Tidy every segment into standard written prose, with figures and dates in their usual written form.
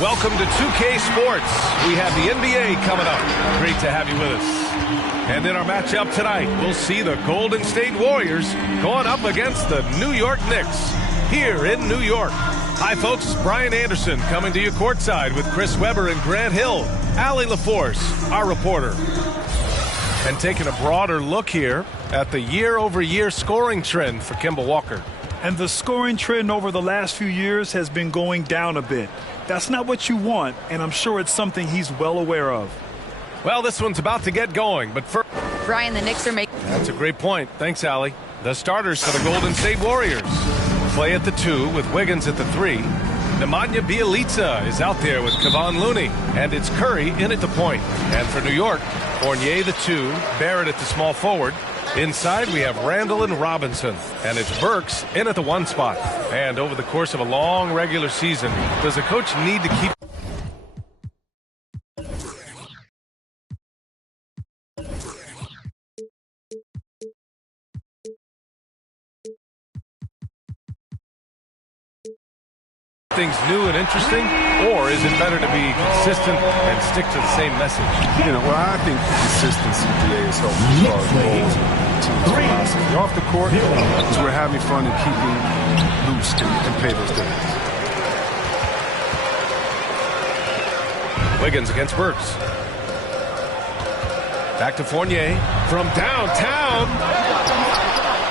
welcome to 2K Sports. We have the NBA coming up. Great to have you with us. And in our matchup tonight, we'll see the Golden State Warriors going up against the New York Knicks here in New York. Hi, folks. Brian Anderson coming to you courtside with Chris Webber and Grant Hill. Allie LaForce, our reporter. And taking a broader look here at the year-over-year scoring trend for Kemba Walker. And the scoring trend over the last few years has been going down a bit. That's not what you want, and I'm sure it's something he's well aware of. Well, this one's about to get going, but first... Brian, the Knicks are making... That's a great point. Thanks, Allie. The starters for the Golden State Warriors. Play at the 2 with Wiggins at the 3. Nemanja Bjelica is out there with Kevon Looney. And it's Curry in at the point. And for New York, Fournier the 2, Barrett at the small forward. Inside, we have Randall and Robinson. And it's Burks in at the 1 spot. And over the course of a long regular season, does a coach need to keep... things new and interesting, or is it better to be consistent and stick to the same message? You know, well, I think consistency, DA, is helpful as far as goals and team philosophy. Off the court, is we're having fun and keeping loose and pay those dividends. Wiggins against Burks. Back to Fournier from downtown.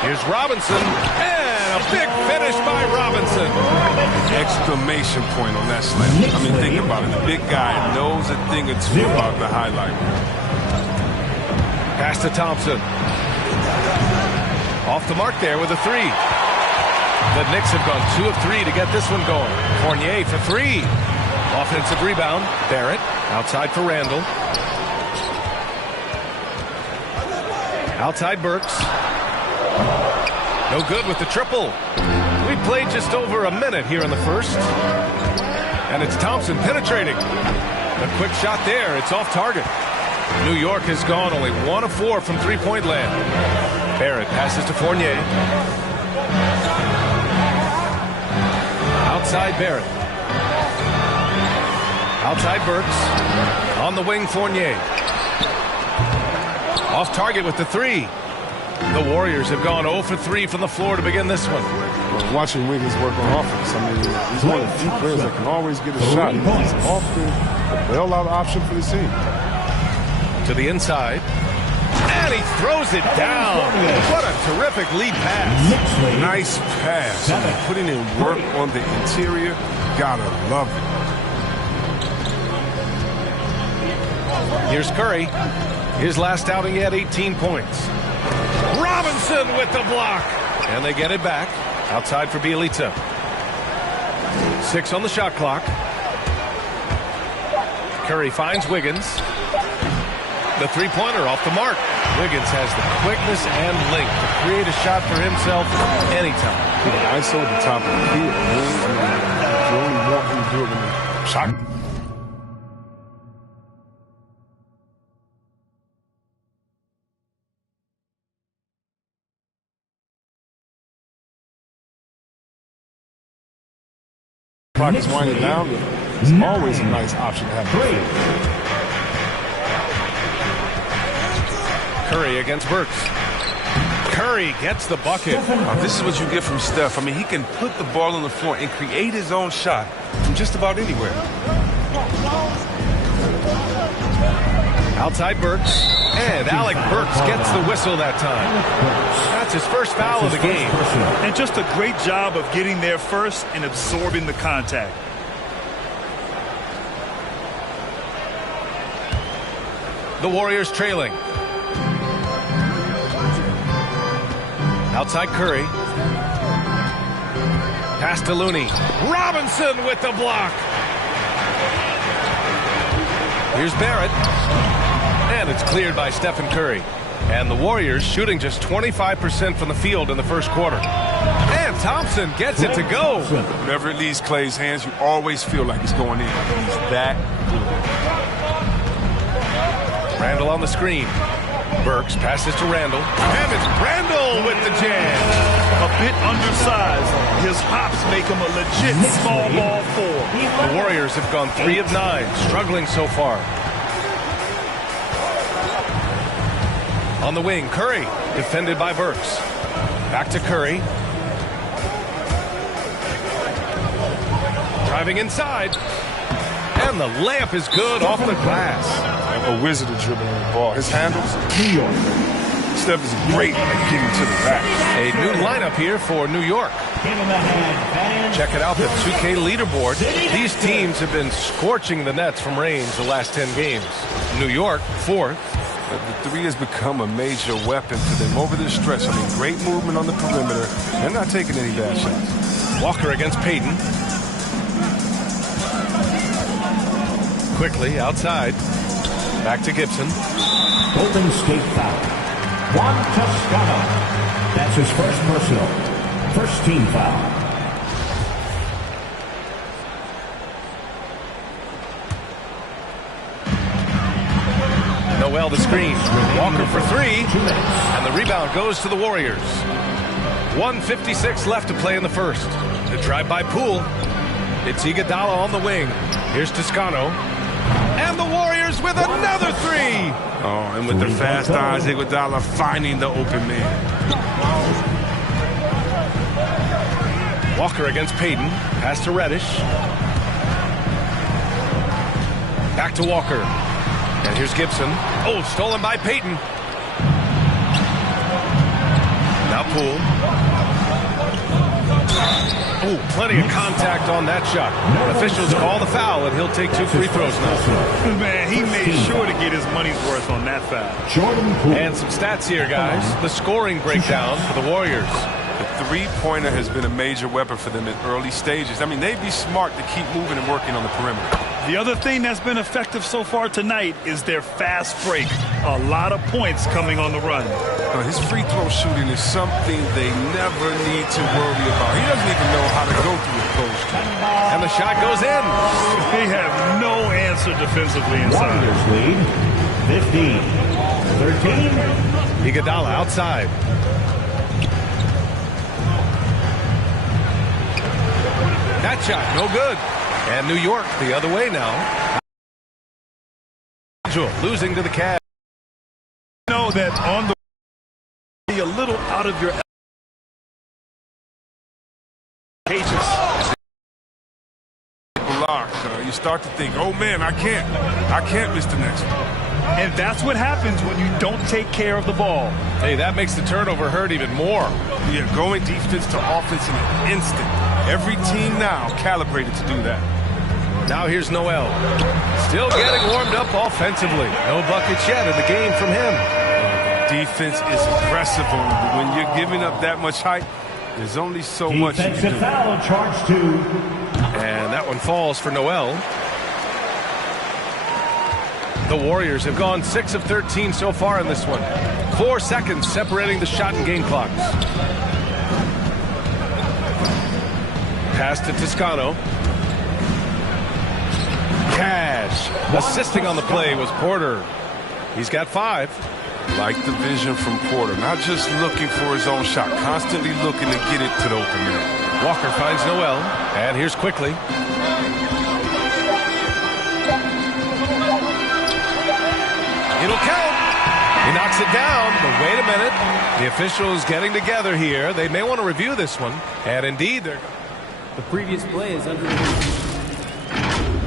Here's Robinson, and a big finish by Robinson. Exclamation point on that slam. I mean, think about it. The big guy knows a thing or two about the highlight. Pass to Thompson. Off the mark there with a 3. The Knicks have gone 2 of 3 to get this one going. Fournier for 3. Offensive rebound. Barrett outside for Randall. Outside Burks. No good with the triple. We played just over a minute here in the first. And it's Thompson penetrating. A quick shot there. It's off target. New York has gone only 1 of 4 from three-point land. Barrett passes to Fournier. Outside Barrett. Outside Burks. On the wing, Fournier. Off target with the 3. The Warriors have gone 0 for 3 from the floor to begin this one. Well, watching Wiggins work on offense, I mean, he's one of the few players that can always get a shot. He's often a bailout option for the team. To the inside. And he throws it down. What a terrific lead pass. Nice pass. I mean, putting in work on the interior. Gotta love it. Here's Curry. His last outing, he had 18 points. Robinson with the block. And they get it back. Outside for Bjelica. 6 on the shot clock. Curry finds Wiggins. The three-pointer off the mark. Wiggins has the quickness and length to create a shot for himself anytime. ISO at the top of the field. You only want him to do it when the shot. Clock is winding down. It's always a nice option to have. Curry against Burks. Curry gets the bucket. This is what you get from Steph. I mean, he can put the ball on the floor and create his own shot from just about anywhere. Outside Burks. And Alec Burks gets the whistle that time. That's his first foul of the game. And just a great job of getting there first and absorbing the contact. The Warriors trailing. Outside Curry. Pass to Looney. Robinson with the block. Here's Barrett. And it's cleared by Stephen Curry. And the Warriors shooting just 25% from the field in the first quarter. And Thompson gets it to go. Whenever it leaves Clay's hands, you always feel like it's going in. He's that good. Randall on the screen. Burks passes to Randall. And it's Randall with the jam. A bit undersized. His hops make him a legit small ball 4. The Warriors have gone 3 of 9, struggling so far. On the wing, Curry, defended by Burks. Back to Curry. Driving inside. And the layup is good off the glass. A wizard of dribbling the ball. His handles, New York. Steph is great at getting to the rack. A new lineup here for New York. Check it out, the 2K leaderboard. These teams have been scorching the nets from range the last 10 games. New York, 4th. The 3 has become a major weapon for them over this stretch. I mean, great movement on the perimeter. They're not taking any bad shots. Walker against Payton. Quickly outside. Back to Gibson. Golden State foul. Juan Toscano. That's his first personal. First team foul. Noel the screen. Walker for 3. And the rebound goes to the Warriors. 1:56 left to play in the first. The drive by Poole. It's Iguodala on the wing. Here's Toscano. And the Warriors with another 3. Oh, and with the fast eyes, Iguodala finding the open man. Walker against Payton. Pass to Reddish. Back to Walker. And here's Gibson. Oh, stolen by Payton. Now Poole. Oh, plenty of contact on that shot. Officials call the foul, and he'll take 2 free throws now. Man, he made sure to get his money's worth on that foul. And some stats here, guys. The scoring breakdown for the Warriors. The three-pointer has been a major weapon for them in early stages. I mean, they'd be smart to keep moving and working on the perimeter. The other thing that's been effective so far tonight is their fast break. A lot of points coming on the run. His free throw shooting is something they never need to worry about. He doesn't even know how to go through a close. And the shot goes in. They have no answer defensively inside. Warriors lead 15-13. Iguodala outside. That shot, no good. And New York the other way now. Losing to the Cavs. You know that on the be a little out of your cages. You start to think, oh man, I can't miss the next one. And that's what happens when you don't take care of the ball. Hey, that makes the turnover hurt even more. Yeah, going defense to offense in an instant. Every team now calibrated to do that. Now here's Noel. Still getting warmed up offensively. No buckets yet in the game from him. Defense is aggressive on him, but when you're giving up that much height, there's only so much you can do. Defensive foul, charge 2. And that one falls for Noel. The Warriors have gone 6 of 13 so far in this one. 4 seconds separating the shot and game clocks. Pass to Toscano. Cash. Assisting on the play was Porter. He's got 5. Like the vision from Porter. Not just looking for his own shot. Constantly looking to get it to the open man. Walker finds Noel. And here's Quickly. It'll count. He knocks it down, but wait a minute. The officials getting together here. They may want to review this one. And indeed, they're... The previous play is under.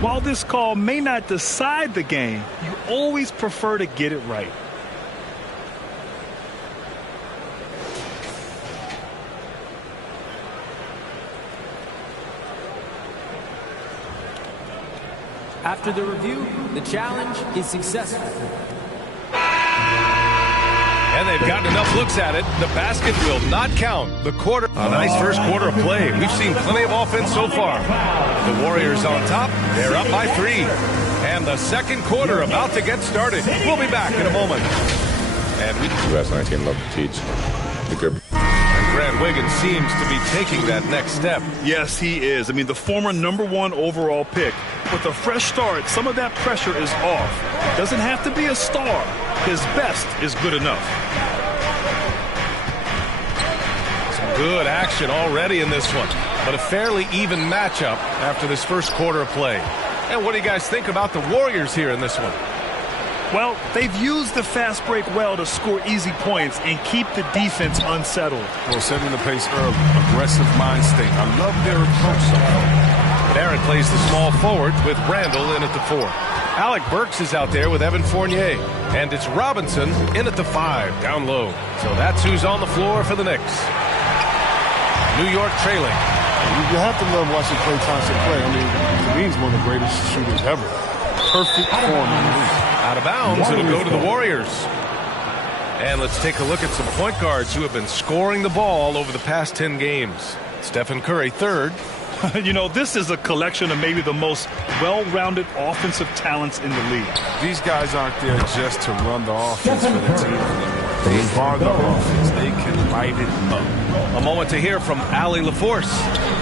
While this call may not decide the game, you always prefer to get it right. After the review, the challenge is successful. And they've gotten enough looks at it. The basket will not count. The quarter, a nice first quarter of play. We've seen plenty of offense so far. The Warriors on top. They're up by 3. And the second quarter about to get started. We'll be back in a moment. And US 19 love to teach. And Grant Wiggins seems to be taking that next step. Yes, he is. I mean, the former #1 overall pick. With a fresh start, some of that pressure is off. Doesn't have to be a star. His best is good enough. Some good action already in this one. but a fairly even matchup after this first quarter of play. And what do you guys think about the Warriors here in this one? Well, they've used the fast break well to score easy points and keep the defense unsettled. Well, setting the pace early, aggressive mind state. I love their approach so far. Barrett plays the small forward with Randall in at the 4. Alec Burks is out there with Evan Fournier. And it's Robinson in at the 5, down low. So that's who's on the floor for the Knicks. New York trailing. You have to love watching Klay Thompson play. I mean, to me, he's one of the greatest shooters ever. Perfect form in the league. Out of bounds, it'll go to the Warriors. And let's take a look at some point guards who have been scoring the ball over the past 10 games. Stephen Curry, 3rd. You know, this is a collection of maybe the most well-rounded offensive talents in the league. These guys aren't there just to run the offense for the team. They are the offense. They can light it up. A moment to hear from Allie LaForce.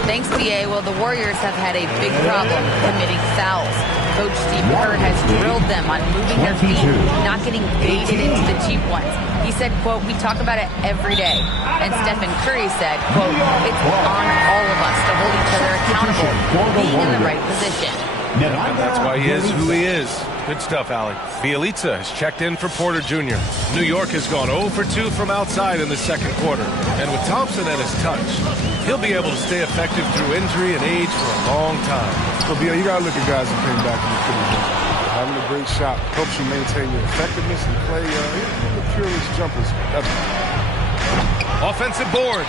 Thanks, BA. Well, the Warriors have had a big problem committing fouls. Coach Steve Kerr has drilled them on moving their feet, not getting baited into the cheap ones. He said, quote, "We talk about it every day." And Stephen Curry said, quote, "It's on all of us to hold each other accountable, being in the right position." And that's why he is who he is. Good stuff, Allie. Bielitsa has checked in for Porter Jr. New York has gone 0 for 2 from outside in the second quarter. And with Thompson at his touch, he'll be able to stay effective through injury and age for a long time. So, Bill, you got to look at guys who came back from the Philly game. Having a great shot helps you maintain your effectiveness and play the purest jumpers ever. Offensive board.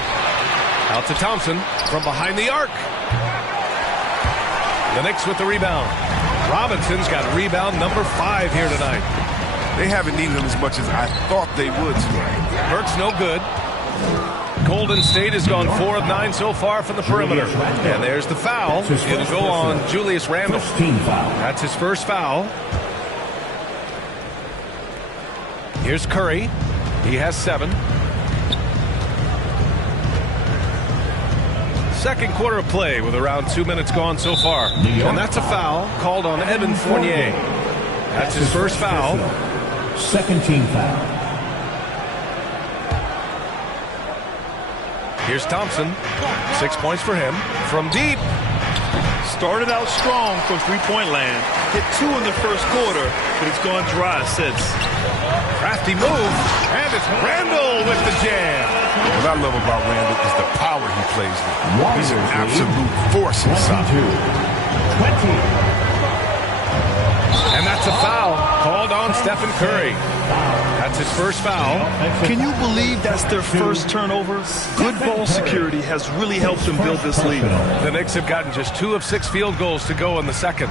Out to Thompson from behind the arc. The Knicks with the rebound. Robinson's got rebound number 5 here tonight. They haven't needed him as much as I thought they would tonight. Burke's no good. Golden State has gone 4 of 9 so far from the perimeter. And there's the foul. It'll go on Julius Randle. That's his first foul. Here's Curry. He has 7. Second quarter of play with around 2 minutes gone so far. And that's a foul called on Evan Fournier. That's his first foul. Second team foul. Here's Thompson. 6 points for him. From deep. Started out strong from three-point land. Hit 2 in the first quarter, but it's gone dry since. Crafty move. And it's Randall with the jam. What I love about Randall is the power he plays with. He's an absolute force inside. 20. And that's a foul called on Stephen Curry. That's his first foul. Can you believe that's their first turnover? Good ball security has really helped them build this lead. The Knicks have gotten just 2 of 6 field goals to go in the second.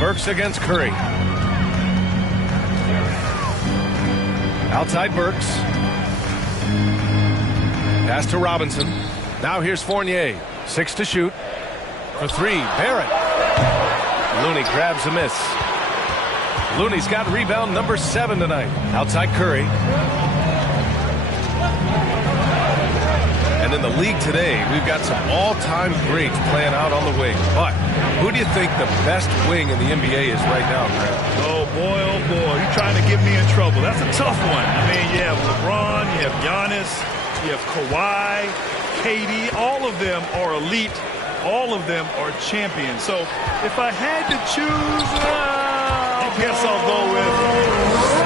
Burks against Curry. Outside Burks. Pass to Robinson. Now here's Fournier. 6 to shoot. For 3, Barrett. Looney grabs a miss. Looney's got rebound number 7 tonight. Outside Curry. And in the league today, we've got some all-time greats playing out on the wing. But who do you think the best wing in the NBA is right now, Grant? Oh, boy, you're trying to get me in trouble. That's a tough one. I mean, you have LeBron, you have Giannis, you have Kawhi, KD. All of them are elite. All of them are champions. So if I had to choose, I guess I'll go with,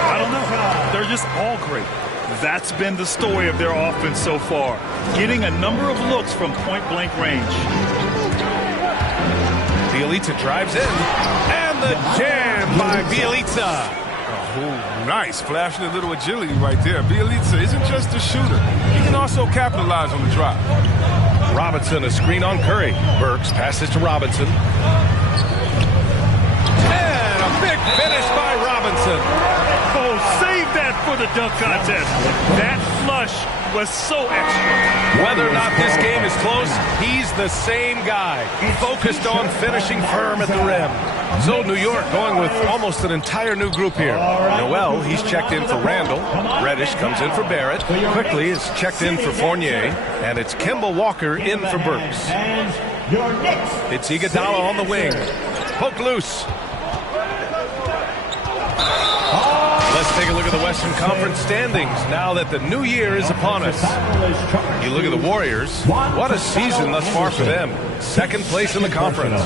I don't know. They're just all great. That's been the story of their offense so far. Getting a number of looks from point-blank range. Bielitsa drives in. And the jam by Bielitsa. Oh, nice. Flashing a little agility right there. Bielitsa isn't just a shooter. He can also capitalize on the drive. Robinson, a screen on Curry. Burks passes to Robinson. And a big finish by Robinson. Oh, save that for the dunk contest. That flush was so extra. Whether or not this game is close, he's the same guy. Focused on finishing firm at the rim. So New York going with almost an entire new group here. Noel, he's checked in for Randall. Reddish comes in for Barrett. Quickly is checked in for Fournier. And it's Kemba Walker in for Burks. It's Iguodala on the wing. Poked loose. Let's take a look at the Western Conference standings now that the new year is upon us. You look at the Warriors. What a season thus far for them. Second place in the conference.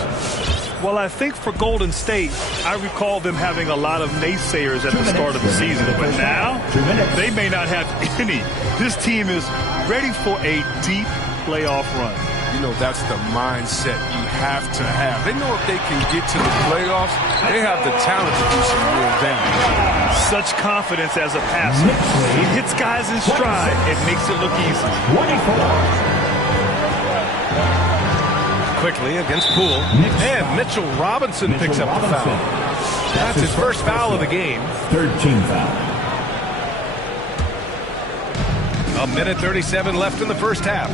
Well, I think for Golden State, I recall them having a lot of naysayers at the start of the season. But now, they may not have any. This team is ready for a deep playoff run. You know, that's the mindset you have to have. They know if they can get to the playoffs, they have the talent to do some real damage. Such confidence as a passer. He hits guys in stride. It makes it look easy. 24. Quickly against Poole. And Mitchell Robinson picks up the foul. That's his first foul of the game. 13 foul. A minute 37 left in the first half.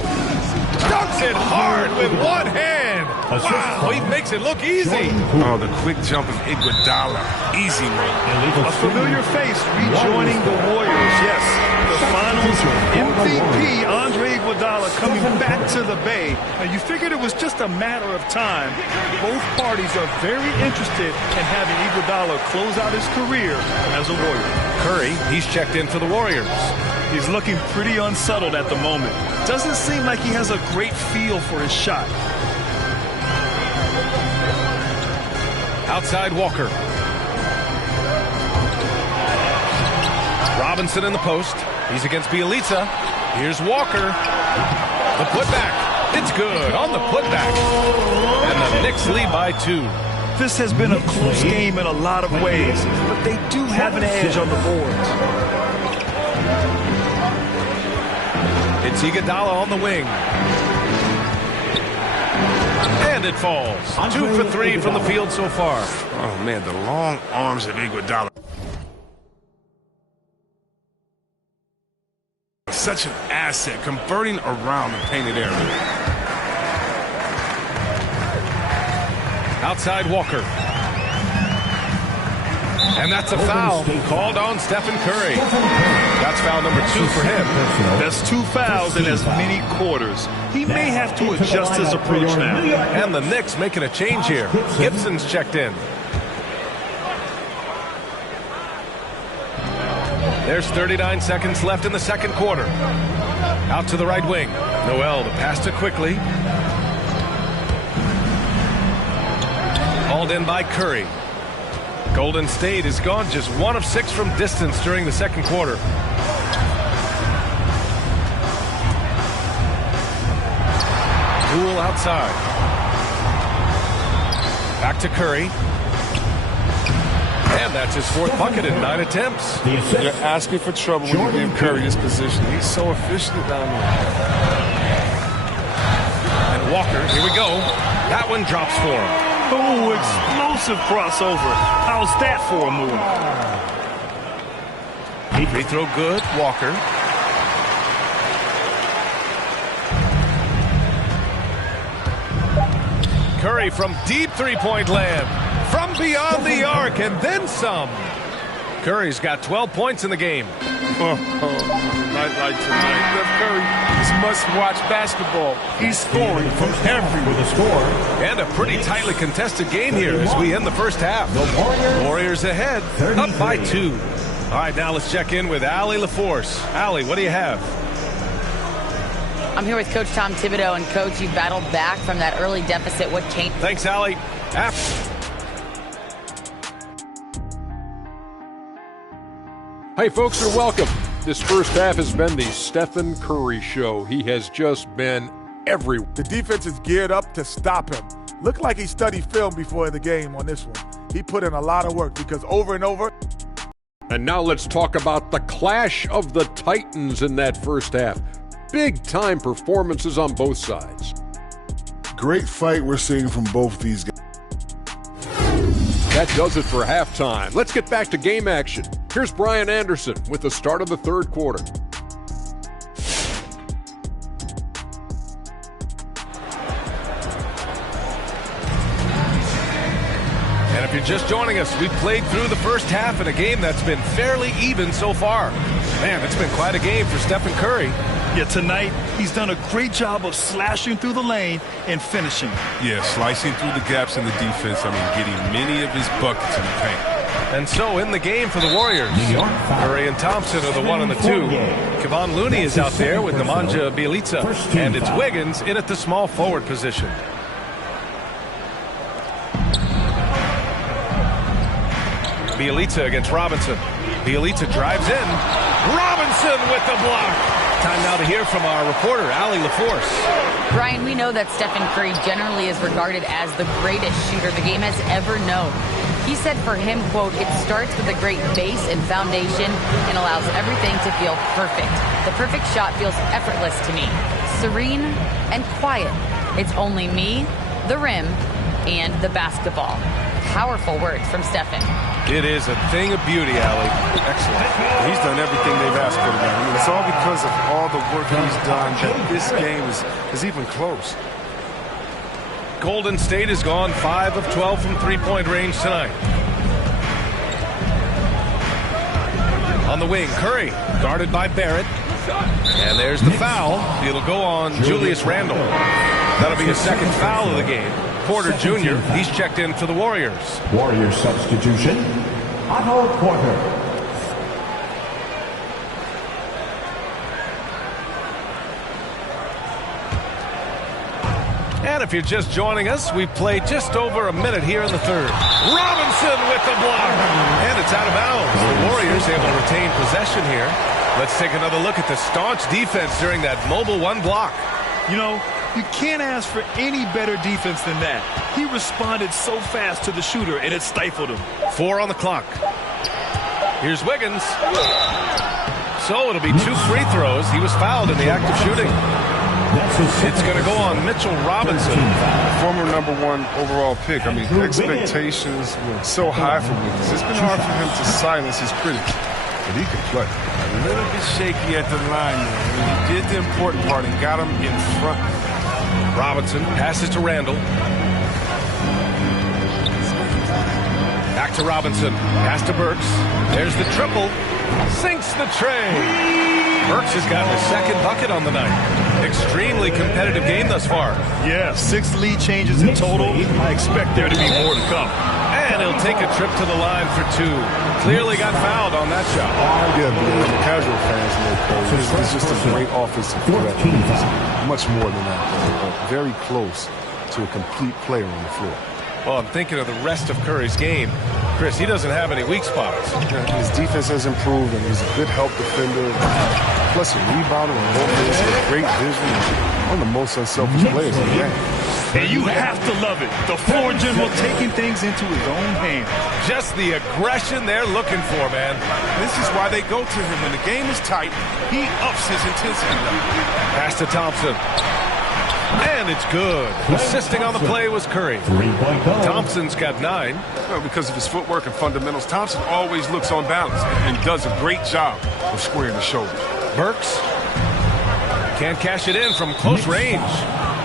Dunks it hard with one hand. Wow, he makes it look easy. Oh, the quick jump of Iguodala. Easy one. A familiar face rejoining the Warriors. Yes, the Finals MVP, Andre Iguodala, coming back to the Bay. Now, you figured it was just a matter of time. Both parties are very interested in having Iguodala close out his career as a Warrior. Curry, he's checked in for the Warriors. He's looking pretty unsettled at the moment. Doesn't seem like he has a great feel for his shot. Outside Walker. Robinson in the post. He's against Bielitsa. Here's Walker. The putback. It's good on the putback. And the Knicks lead by 2. This has been a close game in a lot of ways, but they do have an edge on the boards. It's Iguodala on the wing. And it falls. 2 for 3 from the field so far. Oh, man, the long arms of Iguodala. Such an asset, converting around the painted area. Outside Walker. And that's a foul called on Stephen Curry. That's foul number 2 for him. That's 2 fouls in as many quarters. He may have to adjust his approach now. And the Knicks making a change here. Gibson's checked in. There's 39 seconds left in the second quarter. Out to the right wing. Noel to pass to quickly. Hauled in by Curry. Golden State has gone just 1 of 6 from distance during the second quarter. Poole outside. Back to Curry. And that's his 4th bucket in 9 attempts. You're asking for trouble when you give Curry this position. He's so efficient down there. And Walker, here we go. That one drops for him. Oh, explosive crossover. How's that for a move? Free throw good, Walker. Curry from deep three-point land. From beyond the arc and then some. Curry's got 12 points in the game. Night like tonight. Steph Curry is must-watch basketball. He's scoring from everywhere. With a score. And a pretty tightly contested game here as we end the first half. Warriors ahead, up by 2. All right, now let's check in with Allie LaForce. Allie, what do you have? I'm here with Coach Tom Thibodeau. And, Coach, you battled back from that early deficit. What changed? Thanks, Allie. Hey, folks, and welcome. This first half has been the Stephen Curry show. He has just been everywhere. The defense is geared up to stop him. Looked like he studied film before the game on this one. He put in a lot of work because over and over. And now let's talk about the clash of the Titans in that first half. Big-time performances on both sides. Great fight we're seeing from both these guys. That does it for halftime. Let's get back to game action. Here's Brian Anderson with the start of the third quarter. And if you're just joining us, we played through the first half in a game that's been fairly even so far. Man, it's been quite a game for Stephen Curry. Yeah, tonight he's done a great job of slashing through the lane and finishing. Yeah, slicing through the gaps in the defense. I mean, getting many of his buckets in the paint. And so in the game for the Warriors, Curry and Thompson are the 1 and the 2. Kevon Looney is out there with Nemanja Bjelica, and it's Wiggins in at the small forward position. Bjelica against Robinson. Bjelica drives in. Robinson with the block. Time now to hear from our reporter, Allie LaForce. Brian, we know that Stephen Curry generally is regarded as the greatest shooter the game has ever known. He said for him, quote, it starts with a great base and foundation and allows everything to feel perfect. The perfect shot feels effortless to me, serene and quiet. It's only me, the rim, and the basketball. Powerful words from Stephen. It is a thing of beauty, Allie. Excellent. He's done everything they've asked for tonight. I mean, it's all because of all the work he's done that this game is even close. Golden State has gone 5 of 12 from three-point range tonight. On the wing, Curry, guarded by Barrett. And there's the foul. It'll go on Julius Randle. That'll be his second foul of the game. Porter Jr., he's checked in for the Warriors. Warriors substitution, Otto Porter. And if you're just joining us, we've played just over a minute here in the third. Robinson with the block. And it's out of bounds. The Warriors able to retain possession here. Let's take another look at the staunch defense during that mobile one block. You know, you can't ask for any better defense than that. He responded so fast to the shooter, and it stifled him. 4 on the clock. Here's Wiggins. So it'll be 2 free throws. He was fouled in the act of shooting. It's going to go on Mitchell Robinson. Former #1 overall pick. I mean, expectations were so high for Wiggins. It's been hard for him to silence his critics, but he can play. A little bit shaky at the line there. I mean, he did the important part and got him in front. Robinson passes to Randle. Back to Robinson. Pass to Burks. There's the triple. Sinks the tray. Burks has gotten his second bucket on the night. Extremely competitive game thus far. Yeah, 6 lead changes in total. I expect there to be more to come. And he'll take a trip to the line for 2. Clearly got fouled on that shot. Yeah, but the casual fans know it's just a great offensive threat. Much more than that. Very close to a complete player on the floor. Well, I'm thinking of the rest of Curry's game. Chris, he doesn't have any weak spots. His defense has improved, and he's a good help defender. Plus a rebounder on both ends, great vision, one of the most unselfish players in the game. And you have to love it. The floor general taking things into his own hands. Just the aggression they're looking for, man. This is why they go to him. When the game is tight, he ups his intensity level. Pass to Thompson. And it's good. Assisting on the play was Curry. Thompson's got 9. Well, because of his footwork and fundamentals, Thompson always looks on balance and does a great job of squaring the shoulder. Burks can't cash it in from close range.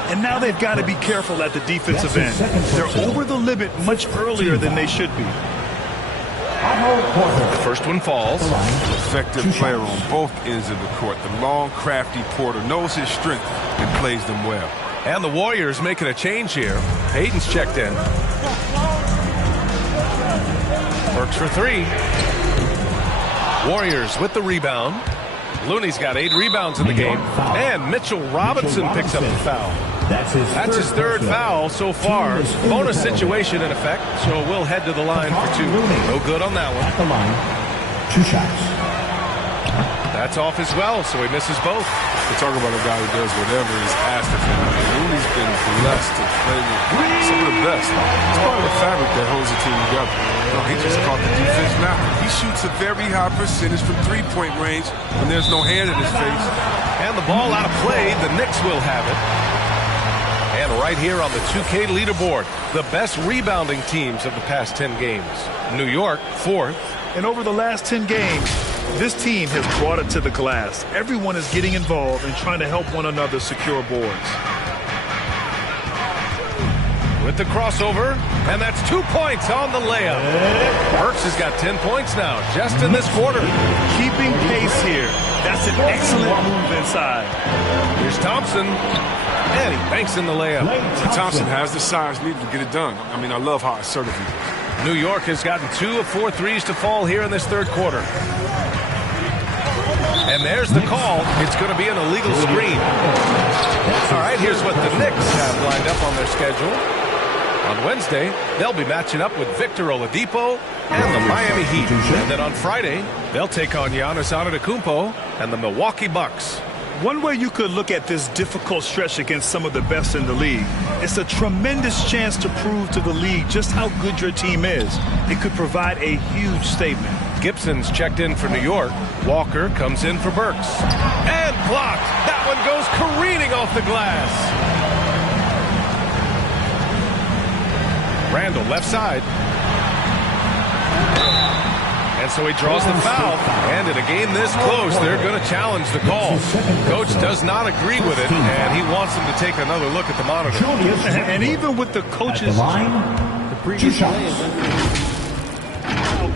And now they've got to be careful at the defensive end. They're over the limit much earlier than they should be. The first one falls. Effective player on both ends of the court. The long, crafty Porter knows his strength and plays them well. And the Warriors making a change here. Hayden's checked in. Burks for 3. Warriors with the rebound. Looney's got 8 rebounds in the game. And Mitchell Robinson picks up the foul. That's his third foul so far. Bonus situation in effect, so we'll head to the line for 2. No good on that one. At the line, 2 shots. That's off as well, so he misses both. We're talking about a guy who does whatever is asked of him. Looney's been blessed to play with some of the best. It's part of the fabric that holds the team together. No, he just caught the defense now. He shoots a very high percentage from three-point range when there's no hand in his face. And the ball out of play. The Knicks will have it. And right here on the 2K leaderboard, the best rebounding teams of the past 10 games. New York, 4th. And over the last 10 games, this team has brought it to the glass. Everyone is getting involved and trying to help one another secure boards. With the crossover, and that's 2 points on the layup. Burks has got 10 points now, just in this quarter. Keeping pace here. That's an excellent move inside. Here's Thompson, and he banks in the layup. Thompson has the size needed to get it done. I mean, I love how assertive he is. New York has gotten 2 of 4 threes to fall here in this third quarter. And there's the call. It's going to be an illegal screen. All right, here's what the Knicks have lined up on their schedule. On Wednesday, they'll be matching up with Victor Oladipo and the Miami Heat. And then on Friday, they'll take on Giannis Antetokounmpo and the Milwaukee Bucks. One way you could look at this difficult stretch against some of the best in the league, it's a tremendous chance to prove to the league just how good your team is. It could provide a huge statement. Gibson's checked in for New York. Walker comes in for Burks. And blocked. That one goes careening off the glass. Randall left side. And so he draws the foul. And in a game this close, they're going to challenge the call. Coach does not agree with it, and he wants him to take another look at the monitor. And even with the coaches, the previous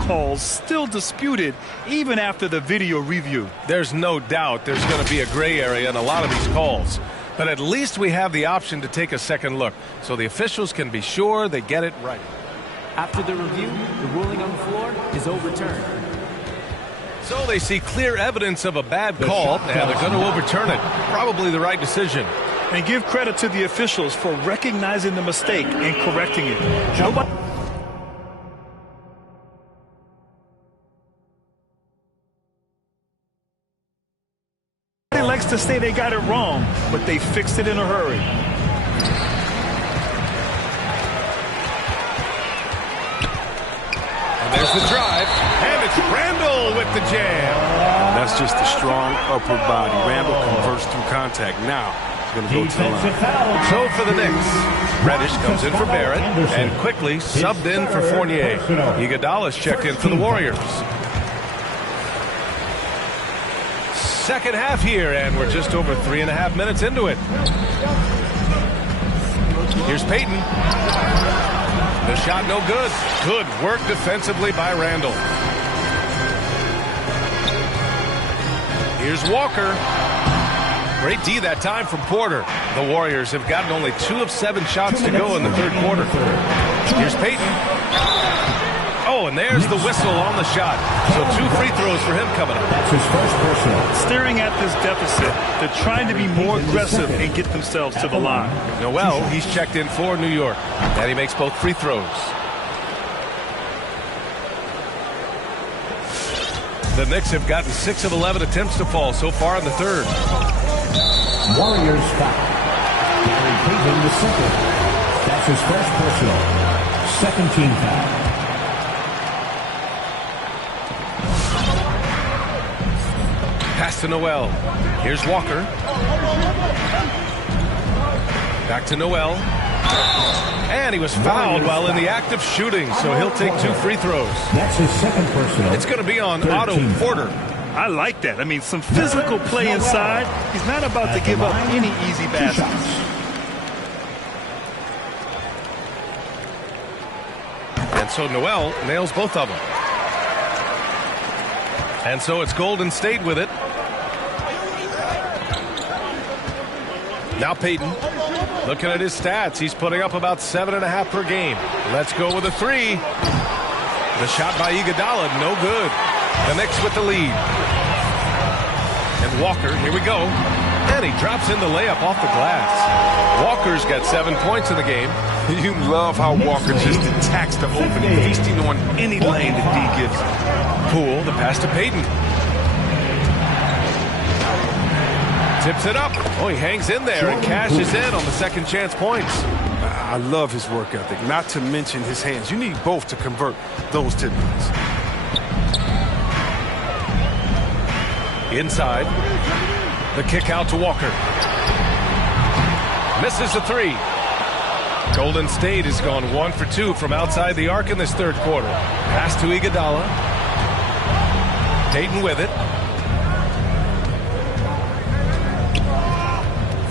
calls still disputed even after the video review. There's no doubt there's going to be a gray area in a lot of these calls. But at least we have the option to take a second look, so the officials can be sure they get it right. After the review, the ruling on the floor is overturned. So they see clear evidence of a bad call, and they're going to overturn it. Probably the right decision. And give credit to the officials for recognizing the mistake and correcting it. Nobody likes to say they got it wrong, but they fixed it in a hurry. And there's the drive, and it's Randall with the jam. That's just a strong upper body. Randall converts through contact. Now he's going to go to the line. So for the Knicks, Reddish comes in for Barrett and quickly subbed in for Fournier. Iguodala's checked in for the Warriors. Second half here, and we're just over 3.5 minutes into it. Here's Payton. The shot no good. Good work defensively by Randall. Here's Walker. Great D that time from Porter. The Warriors have gotten only 2 of 7 shots to go in the third quarter. Here's Payton. Oh, and there's the whistle on the shot. So 2 free throws for him coming up. That's his first personal. Staring at this deficit, they're trying to be more aggressive and get themselves to the line. Noel, he's checked in for New York. And he makes both free throws. The Knicks have gotten 6 of 11 attempts to fall so far in the third. Warriors foul. Gary Payton the second. That's his first personal. Second team foul. Pass to Noel. Here's Walker. Back to Noel. And he was fouled while in the act of shooting, so he'll take 2 free throws. That's his second personal. It's going to be on Otto Porter. I like that. I mean, some physical play inside. He's not about to give up any easy baskets. And so Noel nails both of them. And so it's Golden State with it. Now Payton, looking at his stats, he's putting up about 7.5 per game. Let's go with a 3. The shot by Iguodala, no good. The Knicks with the lead. And Walker, here we go. And he drops in the layup off the glass. Walker's got 7 points in the game. You love how Walker just attacks the opening, feasting on any lane that D gives him. Poole, the pass to Payton. Tips it up. Oh, he hangs in there and cashes in on the second chance points. I love his work ethic, not to mention his hands. You need both to convert those tip-ins. Inside. The kick out to Walker. Misses the 3. Golden State has gone 1 for 2 from outside the arc in this third quarter. Pass to Iguodala. Payton with it.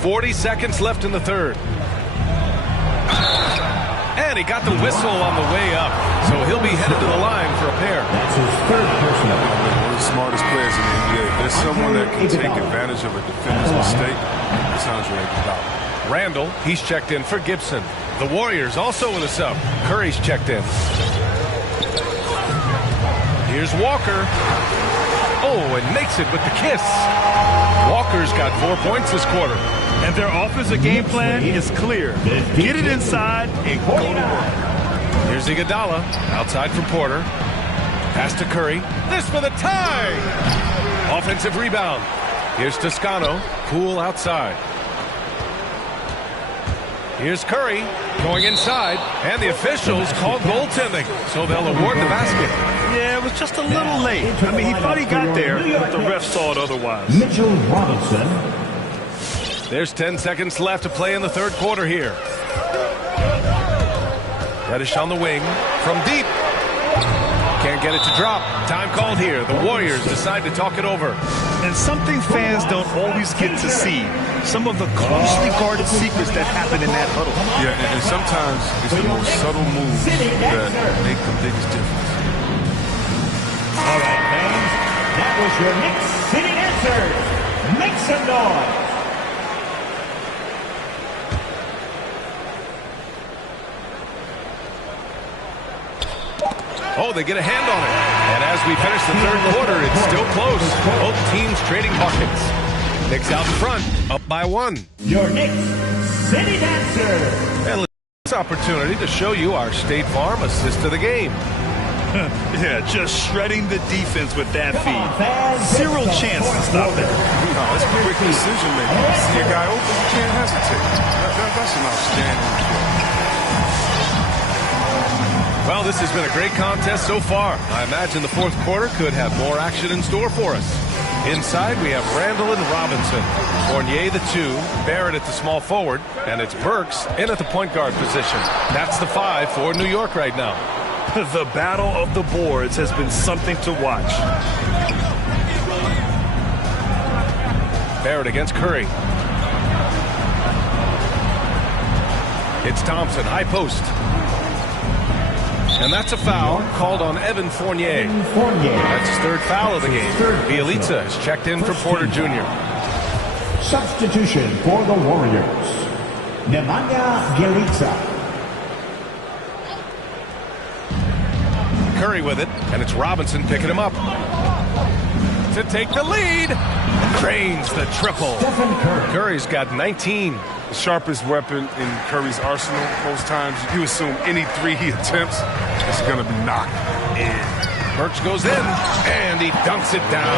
40 seconds left in the third. And he got the whistle on the way up. So he'll be headed to the line for a pair. That's his third personal. One of the smartest players in the NBA. There's someone that can take advantage of a defender's mistake. It's Andre Iguodala. Randall, he's checked in for Gibson. The Warriors also with a sub. Curry's checked in. Here's Walker. Oh, and makes it with the kiss. Walker's got 4 points this quarter. And their offensive game plan is clear. Get it inside and go to work. Here's Iguodala. Outside for Porter. Pass to Curry. This for the tie. Offensive rebound. Here's Toscano. Poole outside. Here's Curry going inside, and the officials call goaltending, so they'll award the basket. Yeah, it was just a little late. I mean, he thought he got there, but the ref saw it otherwise. Mitchell Robinson. There's 10 seconds left to play in the third quarter here. Reddish on the wing from deep. Can't get it to drop. Time called here. The Warriors decide to talk it over. And something fans don't always get to see. Some of the closely guarded secrets that happen in that huddle. Yeah, and sometimes it's the most subtle moves that make the biggest difference. All right, fans. That was your Knicks City Dancers. Make some noise. Oh, they get a hand on it. And as we finish the third quarter, it's still close. Both teams trading buckets. Knicks out in front, up by 1. Your Knicks City Dancers. And this opportunity to show you our State Farm assist of the game. Yeah, just shredding the defense with that feed. Zero chance to stop that. No, it's quick decision making. You see a guy open, you can't hesitate. That's an outstanding play. Well, this has been a great contest so far. I imagine the fourth quarter could have more action in store for us. Inside, we have Randall and Robinson. Fournier, the 2, Barrett at the small forward, and it's Burks in at the point guard position. That's the 5 for New York right now. The battle of the boards has been something to watch. Barrett against Curry. It's Thompson, high post. And that's a foul called on Evan Fournier. That's his third foul of the game. Bielitsa is checked in for Porter Jr. Substitution for the Warriors. Nemanja Bjelica. Curry with it, and it's Robinson picking him up. To take the lead. Drains the triple. Curry's got 19. The sharpest weapon in Curry's arsenal. Most times you assume any 3 he attempts is going to be knocked in. Burks goes in, and he dunks it down.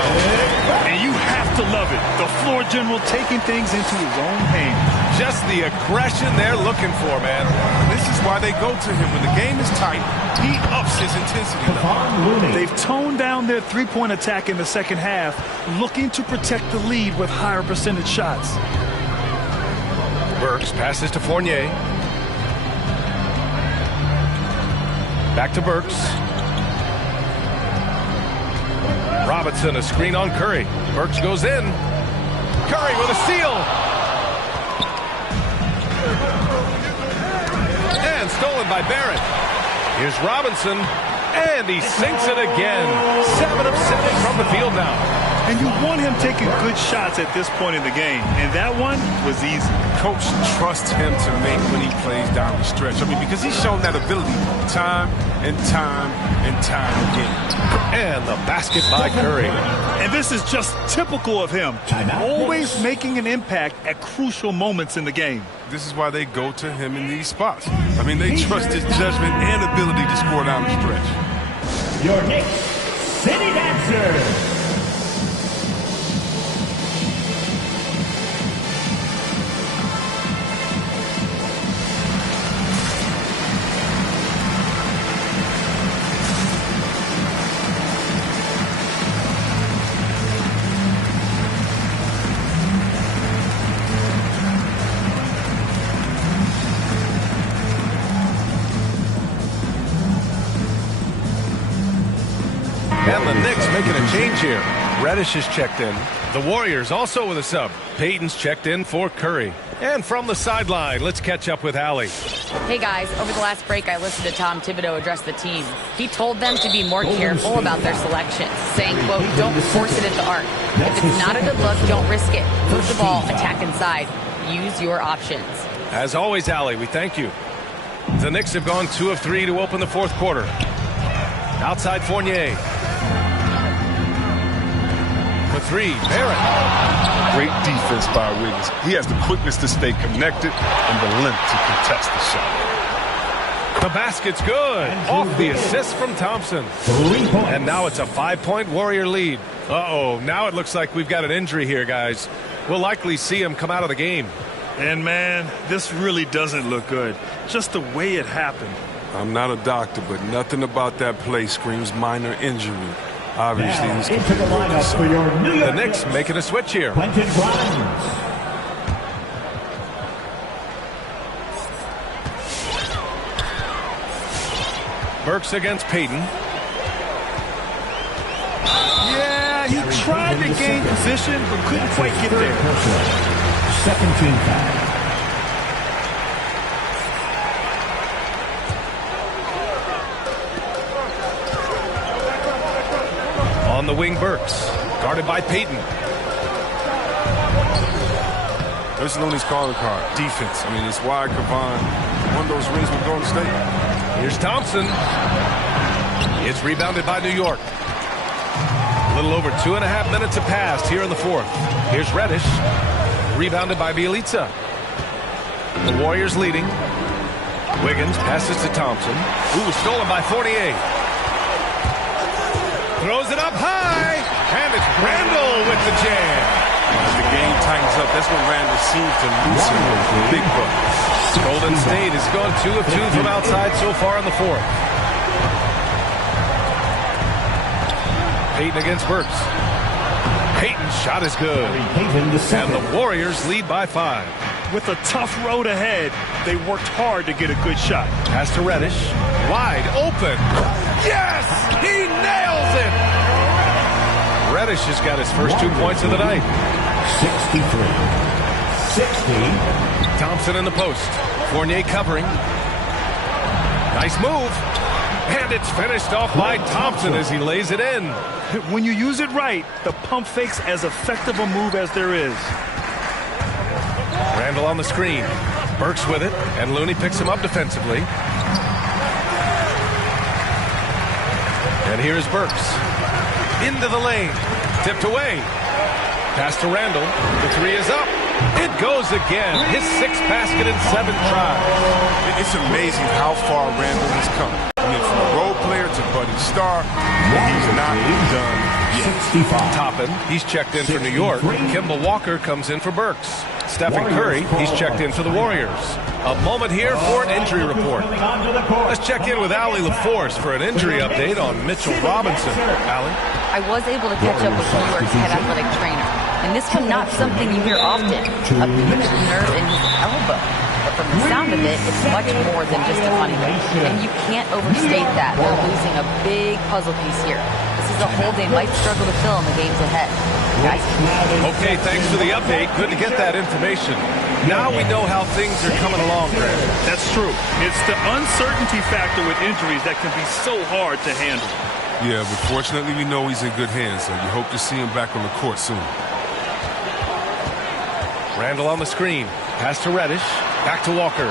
And you have to love it. The floor general taking things into his own hands. Just the aggression they're looking for, man. This is why they go to him. When the game is tight, he ups his intensity level. They've toned down their three-point attack in the second half, looking to protect the lead with higher percentage shots. Burks passes to Fournier. Back to Burks. Robinson, a screen on Curry. Burks goes in. Curry with a steal. And stolen by Barrett. Here's Robinson. And he sinks it again. 7 of 7 from the field now. And you want him taking good shots at this point in the game. And that one was easy. Coach trusts him to make when he plays down the stretch. I mean, because he's shown that ability time and time and time again. And the basket by Curry. And this is just typical of him. Always making an impact at crucial moments in the game. This is why they go to him in these spots. I mean, they trust his judgment and ability to score down the stretch. Your Knicks City Dancers. And the Knicks making a change here. Reddish is checked in. The Warriors also with a sub. Payton's checked in for Curry. And from the sideline, let's catch up with Allie. Hey guys, over the last break I listened to Tom Thibodeau address the team. He told them to be more careful about their selections, saying, quote, don't force it at the arc. If it's not a good look, don't risk it. Move the ball, attack inside. Use your options. As always, Allie, we thank you. The Knicks have gone 2 of 3 to open the fourth quarter. Outside Fournier. for three. Barrett. Great defense by Wiggins. He has the quickness to stay connected and the length to contest the shot. The basket's good. Off the assist from Thompson. And now it's a 5-point Warrior lead. Uh-oh, now it looks like we've got an injury here, guys. We'll likely see him come out of the game. And, man, this really doesn't look good. Just the way it happened. I'm not a doctor, but nothing about that play screams minor injury. Obviously, he's into the lineup for your New York The Knicks making a switch here. Quentin Grimes. Burks against Payton. Yeah, he tried to gain position, but couldn't quite get there. Second team foul. On the wing, Burks. Guarded by Payton. There's Looney's calling card. Defense. I mean, it's why Kevon won those rings with Golden State. Here's Thompson. It's rebounded by New York. A little over 2.5 minutes have passed here in the fourth. Here's Reddish. Rebounded by Bielitsa. The Warriors leading. Wiggins passes to Thompson. Ooh, stolen by Fournier. Throws it up high. And it's Randall with the jam. As the game tightens up, that's when Randall seems to loosen the big buckets. Golden State has gone 2 of 2 from outside so far in the fourth. Payton against Burks. Payton's shot is good. And the Warriors lead by 5. With a tough road ahead, they worked hard to get a good shot. Pass to Reddish. Wide open. Yes! He nails it! Reddish has got his first 2 points of the night. 63-60. Thompson in the post. Fournier covering. Nice move. And it's finished off by Thompson as he lays it in. When you use it right, the pump fake's as effective a move as there is. Randall on the screen. Burks with it, and Looney picks him up defensively. And here's Burks. Into the lane. Tipped away. Pass to Randall. The three is up. It goes again. His 6th basket in 7 tries. It's amazing how far Randall has come. I mean, from a role player to Buddy Star, he's not done yet. 65. Toppin, he's checked in for New York. Kemba Walker comes in for Burks. Stephen Curry, he's checked in for the Warriors. A moment here for an injury report. Let's check in with Allie LaForce for an injury update on Mitchell Robinson. Allie? I was able to catch up with New York's head athletic trainer. And this was not something you hear often. A pinched nerve in his elbow. But from the sound of it, it's much more than just a funny one. And you can't overstate that. They're losing a big puzzle piece here. This is a hole they might struggle to fill in the games ahead. Guys? Okay, thanks for the update. Good to get that information. Now we know how things are coming along, Grant. That's true. It's the uncertainty factor with injuries that can be so hard to handle. Yeah, but fortunately we know he's in good hands, so you hope to see him back on the court soon. Randall on the screen. Pass to Reddish. Back to Walker.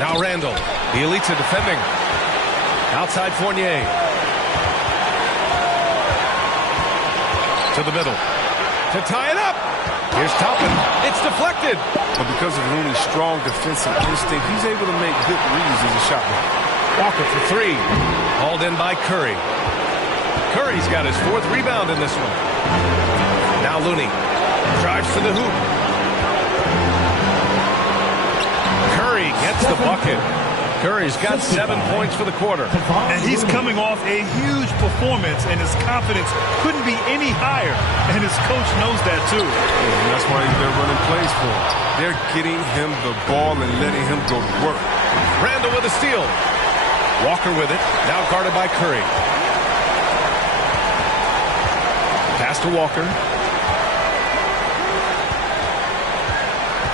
Now Randall. Bielitsa defending. Outside Fournier. To the middle. To tie it up. Here's Toppin. It's deflected. But because of Looney's strong defensive instinct, he's able to make good reads as a shot blocker. Walker for 3. Hauled in by Curry. Curry's got his 4th rebound in this one. Now Looney. Drives to the hoop. Curry gets the bucket. Curry's got 7 points for the quarter. And he's coming off a huge performance, and his confidence couldn't be any higher. And his coach knows that, too. And that's why they're running plays for him. They're getting him the ball and letting him go to work. Randall with a steal. Walker with it. Now guarded by Curry. Pass to Walker.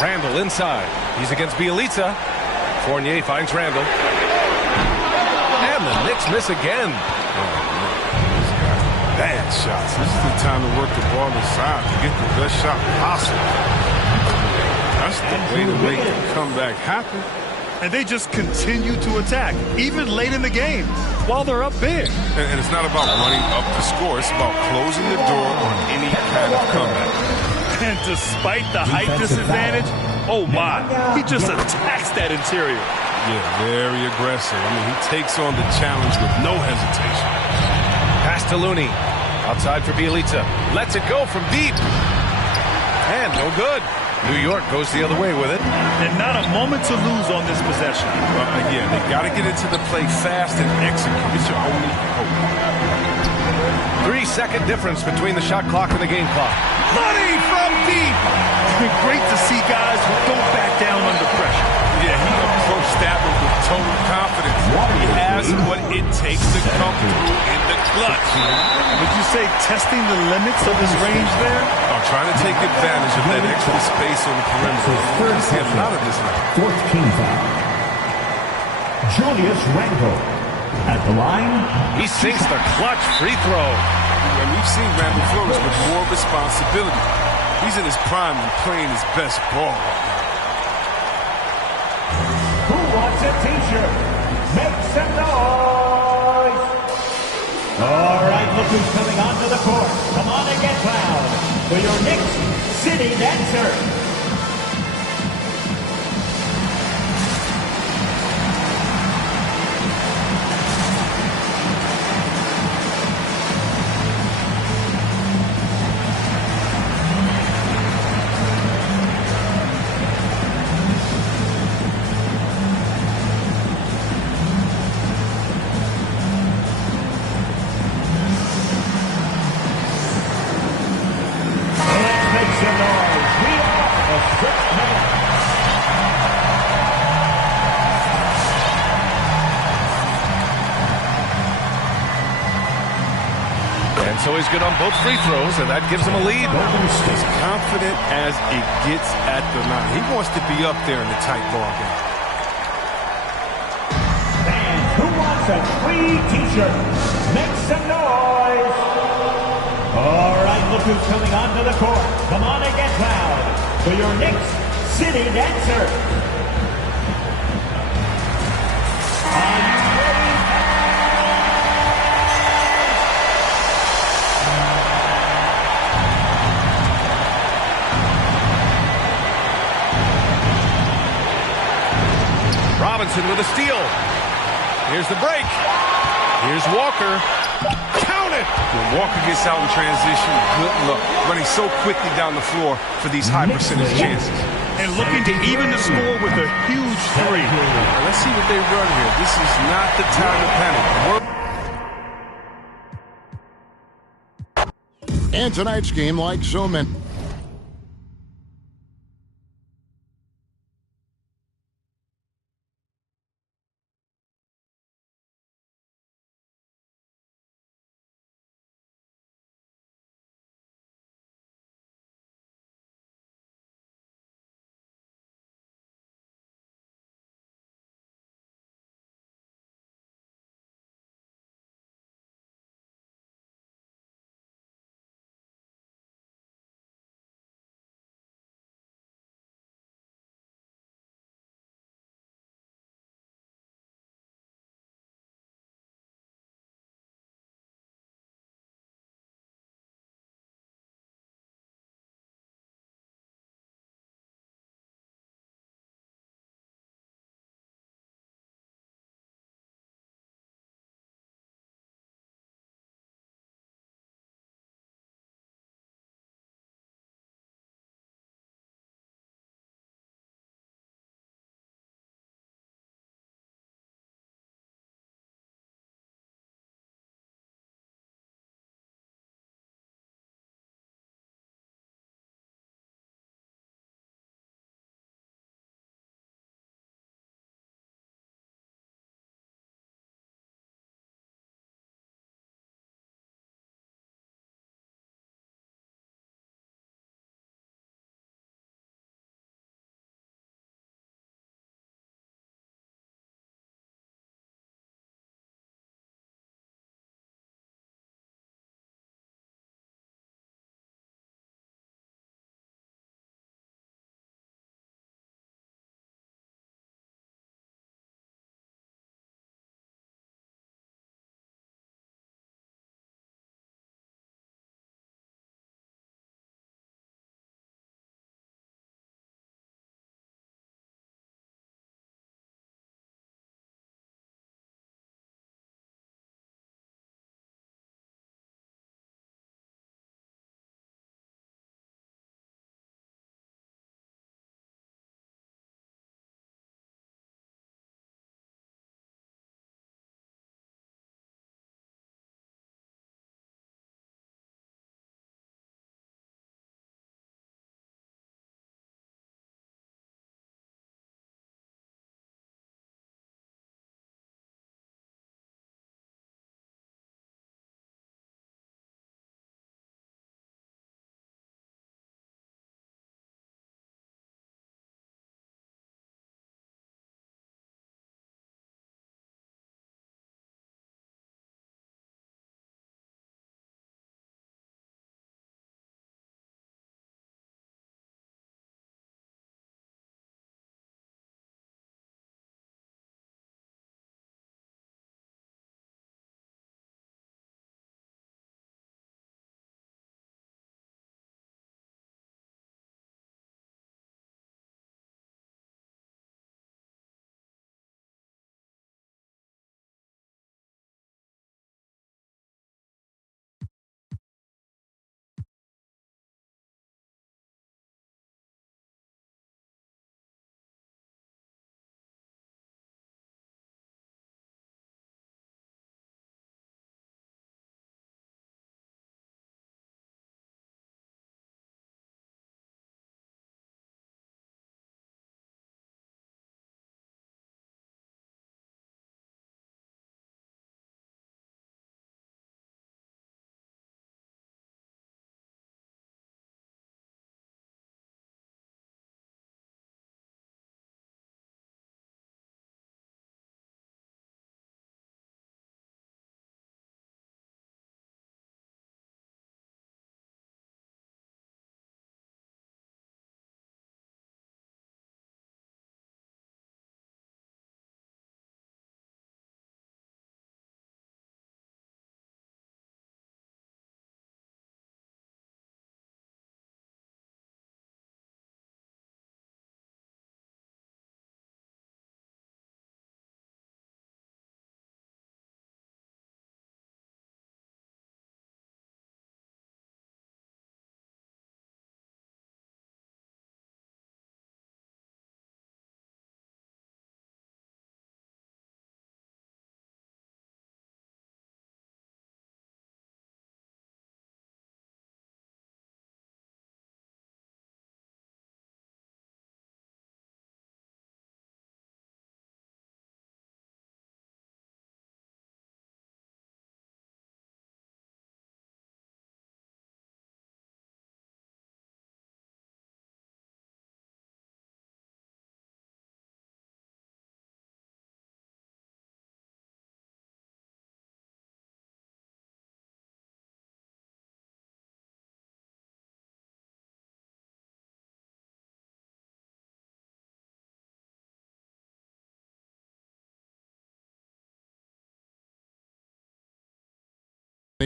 Randall inside. He's against Bielitsa. Fournier finds Randall. And the Knicks miss again. Bad shots. This is the time to work the ball inside to get the best shot possible. That's the way to make the comeback happen. And they just continue to attack, even late in the game, while they're up big. And it's not about running up the score. It's about closing the door on any kind of comeback. And despite the height disadvantage, oh my, he just attacks that interior. Yeah, very aggressive. I mean, he takes on the challenge with no hesitation. Pass to Looney. Outside for Bielitsa. Lets it go from deep. And no good. New York goes the other way with it. And not a moment to lose on this possession. Again, they got to get into the play fast and execute. It's your only hope. 3-second difference between the shot clock and the game clock. Money from deep. Great to see guys who don't back down under pressure. Yeah, he approached that one with total confidence. He has what it takes to come through in the clutch. Would you say testing the limits of his range there? Trying to take advantage of that extra space on the perimeter. Let's get him out of this now. Fourth team foul. Julius Randle at the line. He sinks the clutch free throw. And we've seen Randle flourish with more responsibility. He's in his prime and playing his best ball. Who wants a t-shirt? Make some noise. All right, look who's coming onto the court. Come on and get loud for your Knicks City Dancer. So he's good on both free throws, and that gives him a lead. As confident as it gets at the line. He wants to be up there in the tight ball game. And who wants a free t-shirt? Make some noise. All right, look who's coming onto the court. Come on and get loud for your Knicks City Dancer. Robinson with a steal. Here's the break. Here's Walker. Count it! When Walker gets out in transition, good luck. Running so quickly down the floor for these high percentage chances. And looking to even the score with a huge three. Let's see what they run here. This is not the time to panic. And tonight's game, like so many.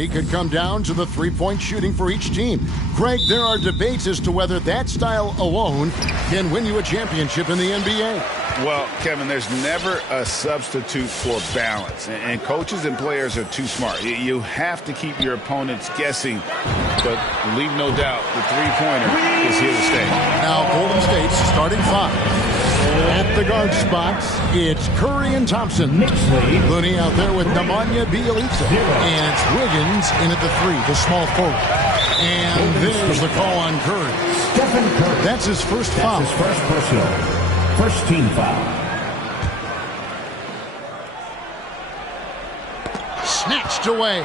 It could come down to the three-point shooting for each team. Greg, there are debates as to whether that style alone can win you a championship in the NBA. Well, Kevin, there's never a substitute for balance, and coaches and players are too smart. You have to keep your opponents guessing, but leave no doubt the three-pointer is here to stay. Now Golden State's starting five. At the guard spots, it's Curry and Thompson. Looney out there with Nemanja Bjelica. And it's Wiggins in at the three, the small forward. And there's the call on Curry. That's his first foul. His first personal. First team foul. Snatched away.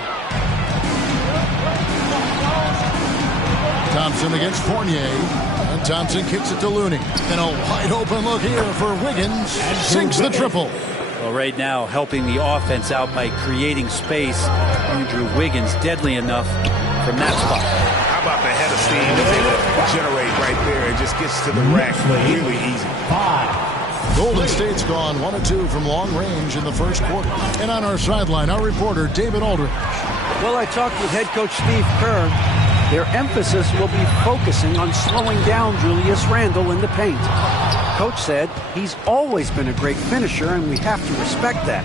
Thompson against Fournier. And Thompson kicks it to Looney. And a wide open look here for Wiggins. Sinks the triple. Well, right now, helping the offense out by creating space. Andrew Wiggins, deadly enough from that spot. How about the head of steam that's able to generate right there and just gets to the rack really easy. Golden State's gone 1 of 2 from long range in the first quarter. And on our sideline, our reporter, David Aldridge. Well, I talked with head coach Steve Kerr. Their emphasis will be focusing on slowing down Julius Randle in the paint. Coach said he's always been a great finisher, and we have to respect that.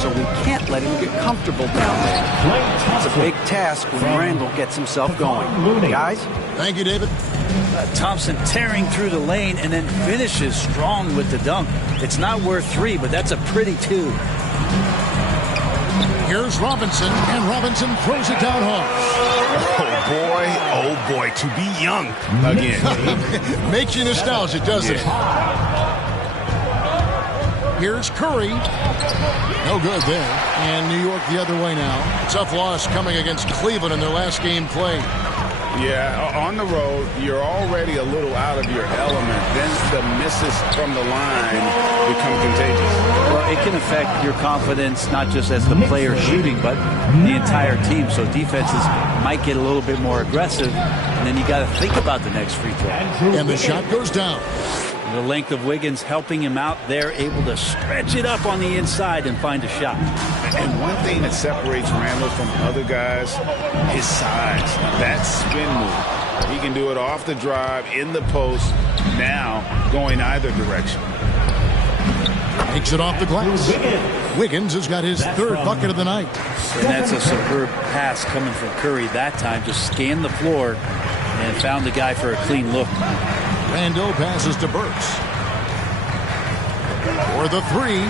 So we can't let him get comfortable down there. It's a big task when Randle gets himself going. Guys? Thank you, David. Thompson tearing through the lane and then finishes strong with the dunk. It's not worth 3, but that's a pretty 2. Here's Robinson, and Robinson throws it down hard. Oh boy, to be young again. Makes you nostalgic, doesn't it? Here's Curry. No good there. And New York the other way now. Tough loss coming against Cleveland in their last game played. Yeah, on the road, you're already a little out of your element. Then the misses from the line become contagious. Well, it can affect your confidence, not just as the player shooting, but the entire team. So defenses might get a little bit more aggressive, and then you got to think about the next free throw. And the shot goes down. The length of Wiggins helping him out there, able to stretch it up on the inside and find a shot. And one thing that separates Randle from other guys, his size. That spin move. He can do it off the drive, in the post, now going either direction. Takes it off the glass. Wiggins has got his third bucket of the night. And that's a superb pass coming from Curry that time. Just scanned the floor and found the guy for a clean look. Randle passes to Burks. For the 3.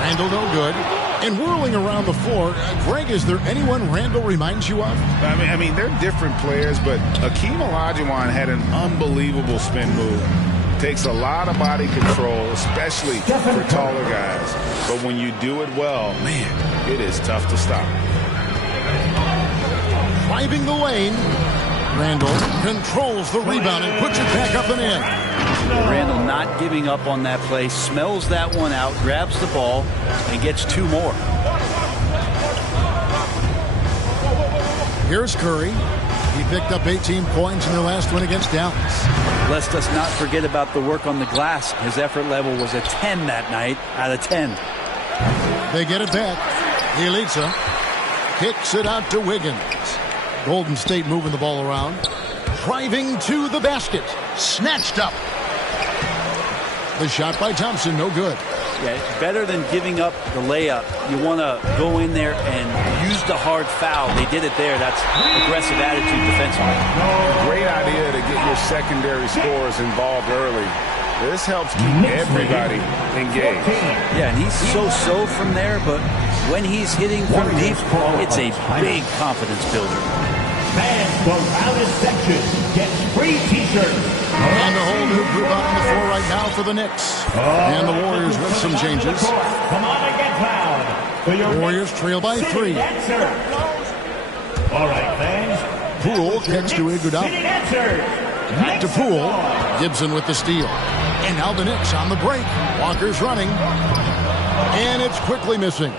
Randle no good. And whirling around the floor, Greg, is there anyone Randle reminds you of? I mean, they're different players, but Akeem Olajuwon had an unbelievable spin move. Takes a lot of body control, especially for taller guys. But when you do it well, man, it is tough to stop. Driving the lane. Randle controls the rebound and puts it back up and in. Randle not giving up on that play, smells that one out, grabs the ball, and gets 2 more. Here's Curry. He picked up 18 points in their last win against Dallas. Let's us not forget about the work on the glass. His effort level was a 10 that night out of 10. They get it back. Bjelica kicks it out to Wiggins. Golden State moving the ball around. Driving to the basket. Snatched up. The shot by Thompson, no good. Yeah, better than giving up the layup. You want to go in there and use the hard foul. They did it there. That's aggressive attitude defensively. Great idea to get your secondary scorers involved early. This helps keep everybody engaged. Yeah, and he's so from there, but when he's hitting from deep, it's a big confidence builder. Fans go around this section, get free T-shirts. And a whole new group out on the floor right now for the Knicks. And the Warriors with some changes. Come on and get loud. The Warriors trail by 3. All right, fans. Poole kicks to Iguodala. Back to Poole. Gibson with the steal. And now the Knicks on the break. Walker's running. And it's quickly missing.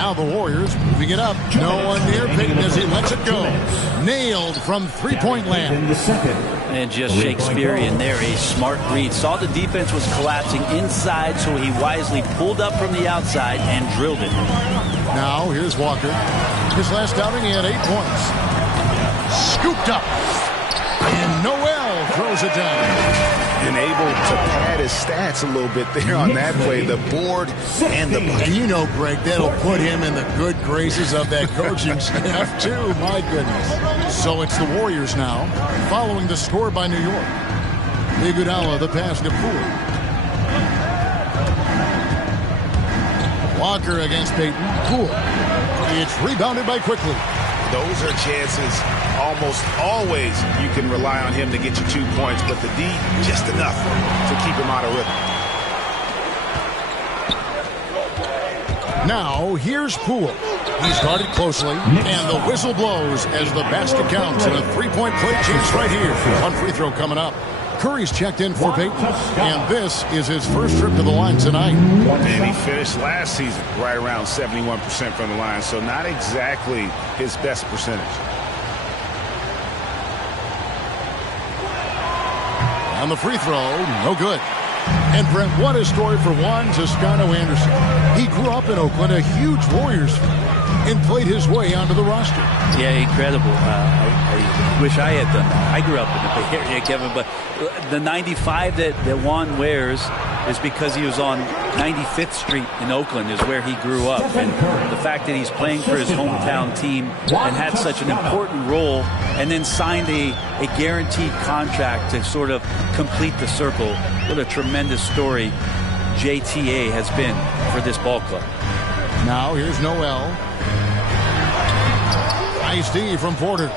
Now the Warriors moving it up. No one near Payton as he lets it go. Nailed from three-point land. And just Shakespearean there, a smart read. Saw the defense was collapsing inside, so he wisely pulled up from the outside and drilled it. Now here's Walker. His last outing, he had 8 points. Scooped up. And Noel throws it down. And able to pad his stats a little bit there on that play. The board and the bucket. And you know, Greg, that'll put him in the good graces of that coaching staff, too. My goodness. So it's the Warriors now, following the score by New York. Iguodala, the pass to Poole. Walker against Payton. Poole. It's rebounded by Quickly. Those are chances almost always you can rely on him to get you 2 points, but the D just enough to keep him out of rhythm. Now here's Poole. He's guarded closely, and the whistle blows as the basket counts, and a three-point play chance right here. One free throw coming up. Curry's checked in for Payton, and this is his first trip to the line tonight. And he finished last season right around 71% from the line, so not exactly his best percentage. On the free throw, no good. And Brent, what a story for Juan Toscano Anderson. He grew up in Oakland, a huge Warriors fan, and played his way onto the roster. Yeah, incredible. I wish I had done that. I grew up in the Bay Area, Kevin, but the 95 that Juan wears is because he was on 95th Street in Oakland is where he grew up. And the fact that he's playing for his hometown team and had such an important role and then signed a guaranteed contract to sort of complete the circle. What a tremendous story JTA has been for this ball club. Now here's Noel. Nice D from Porter.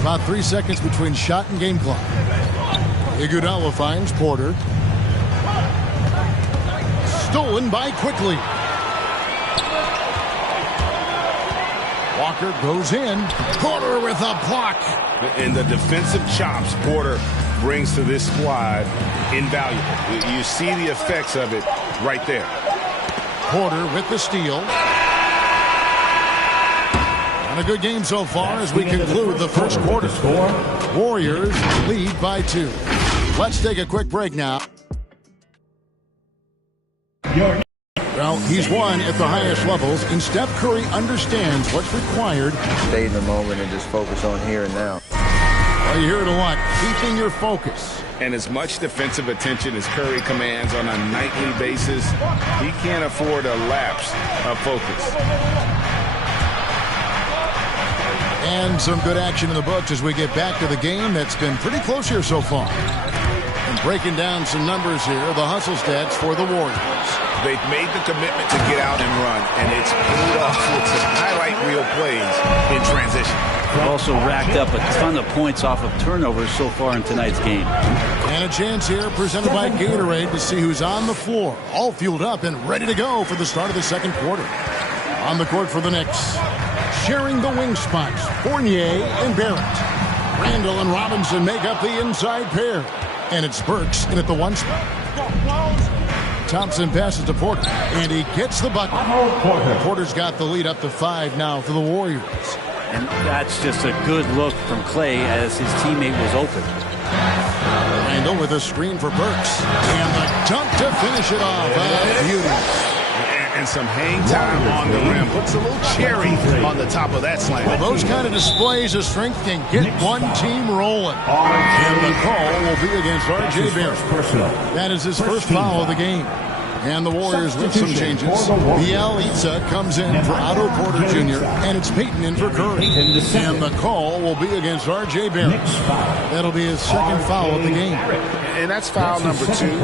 About 3 seconds between shot and game clock. Iguodala finds Porter. Stolen by Quickly. Walker goes in. Porter with a block. And the defensive chops Porter brings to this squad, invaluable. You see the effects of it right there. Porter with the steal. And a good game so far as we conclude the first quarter. Warriors lead by 2. Let's take a quick break now. Well, he's won at the highest levels, and Steph Curry understands what's required. Stay in the moment and just focus on here and now. Well, you hear it a lot. Keeping your focus. And as much defensive attention as Curry commands on a nightly basis, he can't afford a lapse of focus. And some good action in the books as we get back to the game that's been pretty close here so far. And breaking down some numbers here, the hustle stats for the Warriors. They've made the commitment to get out and run, and it's paid off with some highlight reel plays in transition. They've also racked up a ton of points off of turnovers so far in tonight's game. And a chance here presented by Gatorade to see who's on the floor, all fueled up and ready to go for the start of the second quarter. On the court for the Knicks, sharing the wing spots, Fournier and Barrett. Randall and Robinson make up the inside pair. And it's Burks in at the 1 spot. Thompson passes to Porter, and he gets the bucket. Porter's got the lead up to 5 now for the Warriors. And that's just a good look from Clay as his teammate was open. Randall with a screen for Burks. And the dunk to finish it off. Beauty. And some hang time on the rim. Puts a little cherry on the top of that slam. Well, those kind of displays of strength can get one team rolling. And the call will be against R.J. Barrett. That is his first foul of the game. And the Warriors with some changes. Bielitsa comes in for Otto Porter Jr. And it's Payton in for Curry. And the call will be against R.J. Barrett. That'll be his second foul of the game. And that's foul number 2.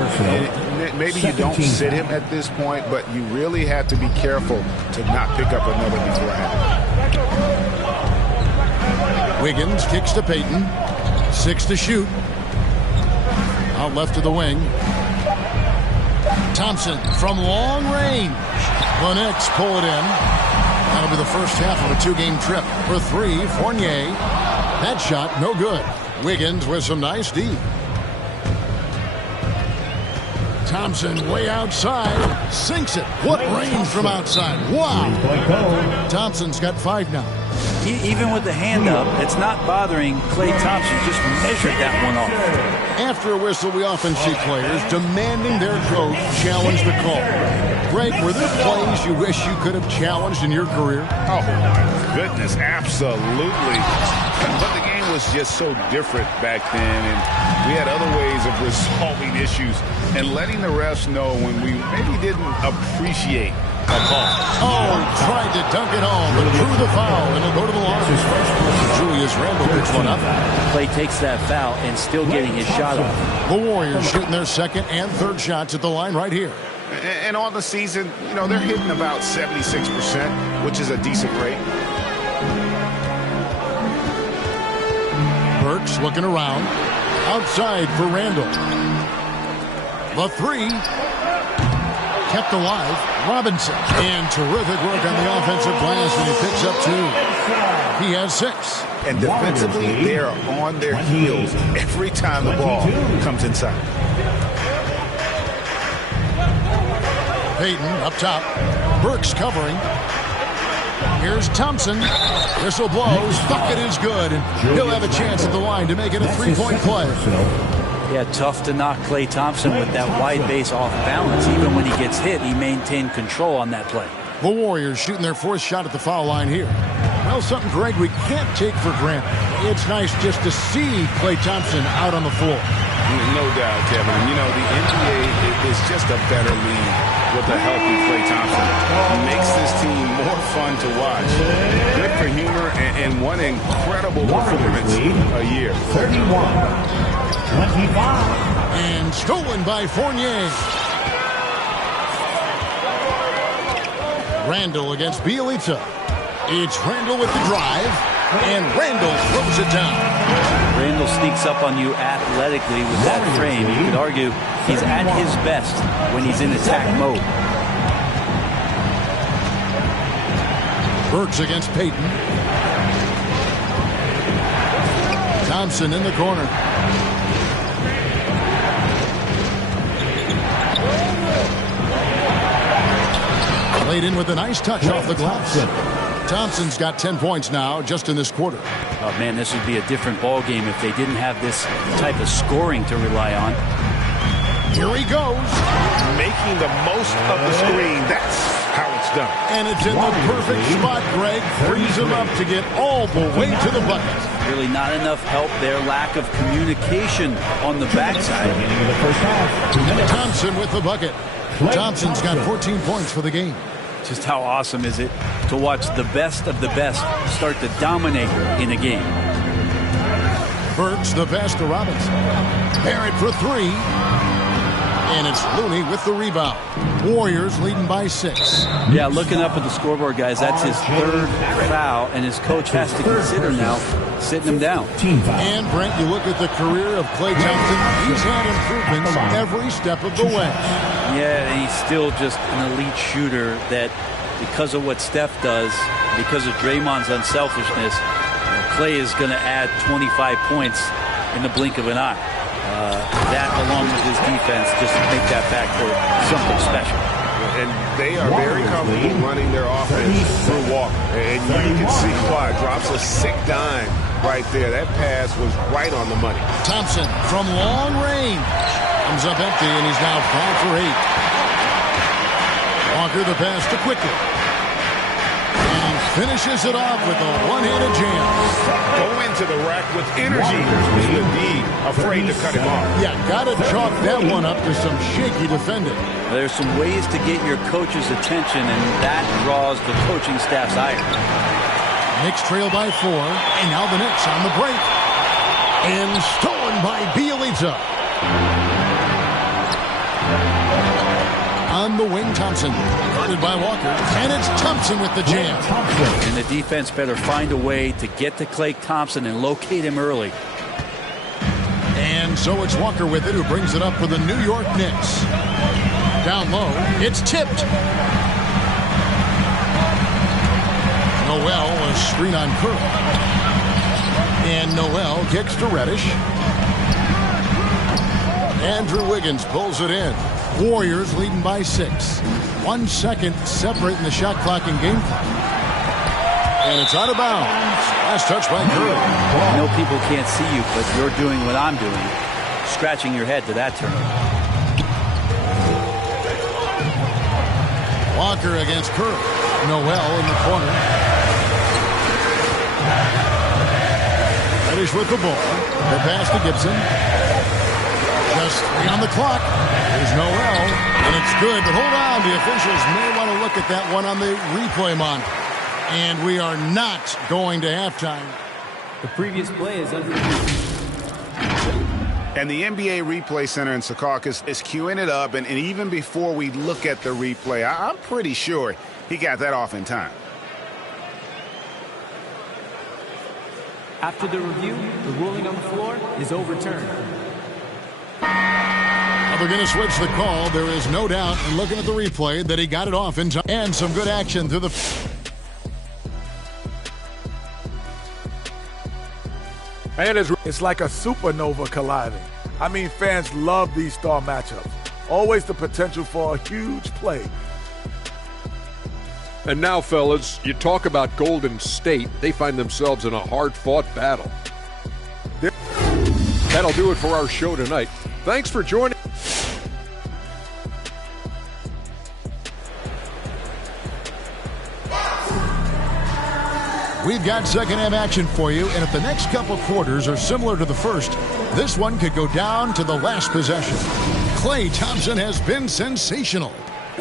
Maybe you don't sit him at this point, but you really have to be careful to not pick up another beforehand. Wiggins kicks to Payton. 6 to shoot. Out left to the wing. Thompson from long range. The Knicks pull it in. That'll be the first half of a 2-game trip. For 3, Fournier. That shot, no good. Wiggins with some nice D. Thompson way outside. Sinks it. What range from outside. Wow. Thompson's got 5 now. Even with the hand up, it's not bothering Klay Thompson. Just measured that one off. After a whistle, we often see players demanding their coach challenge the call. Greg, were there plays you wish you could have challenged in your career? Oh, my goodness, absolutely. But the game was just so different back then, and we had other ways of resolving issues and letting the refs know when we maybe didn't appreciate a call. Oh, tried to dunk it home, but drew the foul, and it'll go to the line. Julius Randle picks one up. Klay takes that foul and still getting his shot off. The Warriors shooting their second and third shots at the line right here. And on the season, you know, they're hitting about 76%, which is a decent rate. Burks looking around. Outside for Randle. The three. Kept alive. Robinson. And terrific work on the offensive glass, and he picks up 2. He has 6. And defensively, they are on their heels every time the ball comes inside. Payton up top. Burks covering. Here's Thompson. Whistle blows. Bucket is good. And he'll have a chance at the line to make it a 3-point play. Yeah, tough to knock Klay Thompson with that wide base off balance. Even when he gets hit, he maintained control on that play. The Warriors shooting their 4th shot at the foul line here. Well, something, Greg, we can't take for granted. It's nice just to see Klay Thompson out on the floor. No doubt, Kevin. You know, the NBA is just a better league with a healthy Klay Thompson. It makes this team more fun to watch. Good for humor and one incredible performance a year. 31-25. And stolen by Fournier. Randle against Bielitsa. It's Randle with the drive, and Randle throws it down. Randle sneaks up on you athletically with that frame. You could argue he's at his best when he's in attack mode. Burks against Payton. Thompson in the corner. Laid in with a nice touch off the glass. Thompson's got 10 points now just in this quarter. Oh, man, this would be a different ball game if they didn't have this type of scoring to rely on. Here he goes. Making the most of the screen. That's how it's done. And it's in the perfect spot, Greg. Frees him up to get all the way to the bucket. Really not enough help there. Lack of communication on the backside. Thompson with the bucket. Thompson's got 14 points for the game. Just how awesome is it to watch the best of the best start to dominate in a game. Burks the pass to Robinson. Barrett for 3. And it's Looney with the rebound. Warriors leading by 6. Yeah, looking up at the scoreboard, guys, that's his 3rd foul, and his coach has to consider now sitting him down. And, Brent, you look at the career of Klay Thompson, he's had improvements every step of the way. Yeah, and he's still just an elite shooter that, because of what Steph does, because of Draymond's unselfishness, Klay is going to add 25 points in the blink of an eye. That, along with his defense, just make that backcourt something special. And they are very comfortable running their offense through Walker. And you can see why. Drops a sick dime right there. That pass was right on the money. Thompson from long range. Comes up empty, and he's now 5 for 8. Walker the pass to Quickly. And finishes it off with a one-handed jam. Go into the rack with energy. Indeed, afraid to cut him off. Yeah, got to chalk that one up to some shaky defending. There's some ways to get your coach's attention, and that draws the coaching staff's ire. Knicks trail by 4, and now the Knicks on the break. And stolen by Bielitsa. On the wing, Thompson. Guarded by Walker. And it's Thompson with the jam. And the defense better find a way to get to Klay Thompson and locate him early. And so it's Walker with it, who brings it up for the New York Knicks. Down low. It's tipped. Noel, a screen on Curry. And Noel kicks to Reddish. Andrew Wiggins pulls it in. Warriors leading by 6. 1 second separating the shot clock and game clock. And it's out of bounds. Last touch by Curry. I know people can't see you, but you're doing what I'm doing. Scratching your head to that turnover. Walker against Curry. Noel in the corner. Reddish with the ball. The pass to Gibson. Just 3 on the clock. There's Noel, and it's good. But hold on, the officials may want to look at that one on the replay monitor. And we are not going to halftime. The previous play is under. And the NBA Replay Center in Secaucus is queuing it up. And even before we look at the replay, I'm pretty sure he got that off in time. After the review, the ruling on the floor is overturned. Well, they're going to switch the call. There is no doubt in looking at the replay that he got it off in time. And some good action through the... And it's like a supernova colliding. I mean, fans love these star matchups. Always the potential for a huge play. And now, fellas, you talk about Golden State. They find themselves in a hard-fought battle. That'll do it for our show tonight. Thanks for joining. We've got second-half action for you, and if the next couple quarters are similar to the first, this one could go down to the last possession. Klay Thompson has been sensational.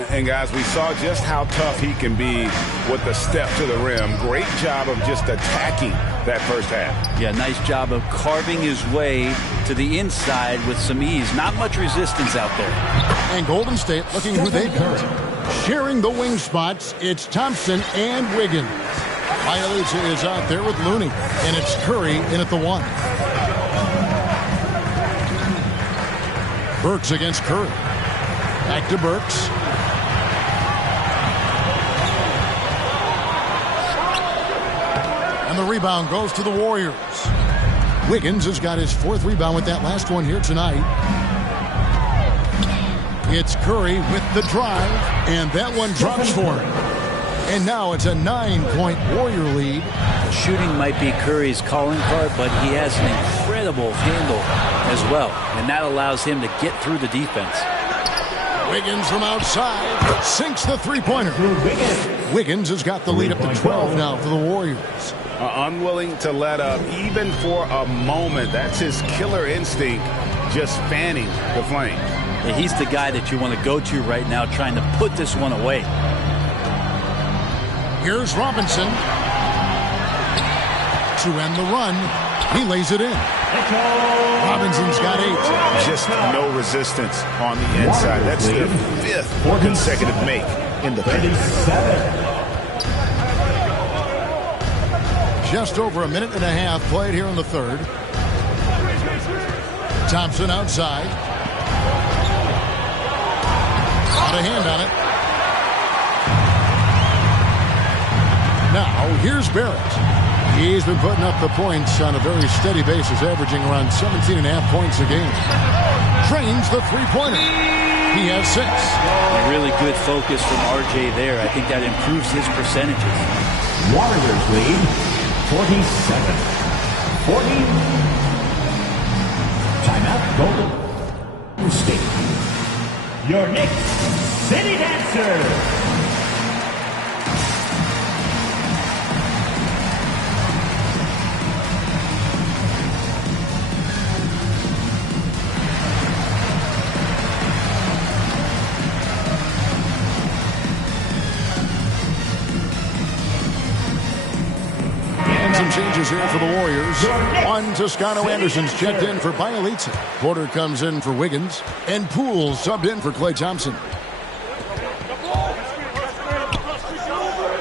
And, guys, we saw just how tough he can be with the step to the rim. Great job of just attacking that first half. Yeah, nice job of carving his way to the inside with some ease. Not much resistance out there. And Golden State looking who they've got. Sharing the wing spots, it's Thompson and Wiggins. Bielitsa is out there with Looney, and it's Curry in at the 1. Burks against Curry. Back to Burks. And the rebound goes to the Warriors. Wiggins has got his 4th rebound with that last one here tonight. It's Curry with the drive, and that one drops for him. And now it's a 9-point Warrior lead. The shooting might be Curry's calling card, but he has an incredible handle as well, and that allows him to get through the defense. Wiggins from outside sinks the three-pointer. Wiggins has got the lead up to 12 now for the Warriors. Unwilling to let up even for a moment. That's his killer instinct, just fanning the flame. Yeah, he's the guy that you want to go to right now, trying to put this one away. Here's Robinson to end the run. He lays it in. Robinson's got 8. Just no resistance on the inside. That's their 5th consecutive make in the paint. Just over a minute and a half played here in the 3rd. Thompson outside. Got a hand on it. Now, here's Barrett. He's been putting up the points on a very steady basis, averaging around 17.5 points a game. Trains the three-pointer. He has 6. A really good focus from RJ there. I think that improves his percentages. Warriors lead 47. 40. Timeout, Golden State. Your Knicks City Dancer. Some changes here for the Warriors. One, Toscano Anderson's checked in for Bielitsa. Porter comes in for Wiggins. And Poole subbed in for Klay Thompson.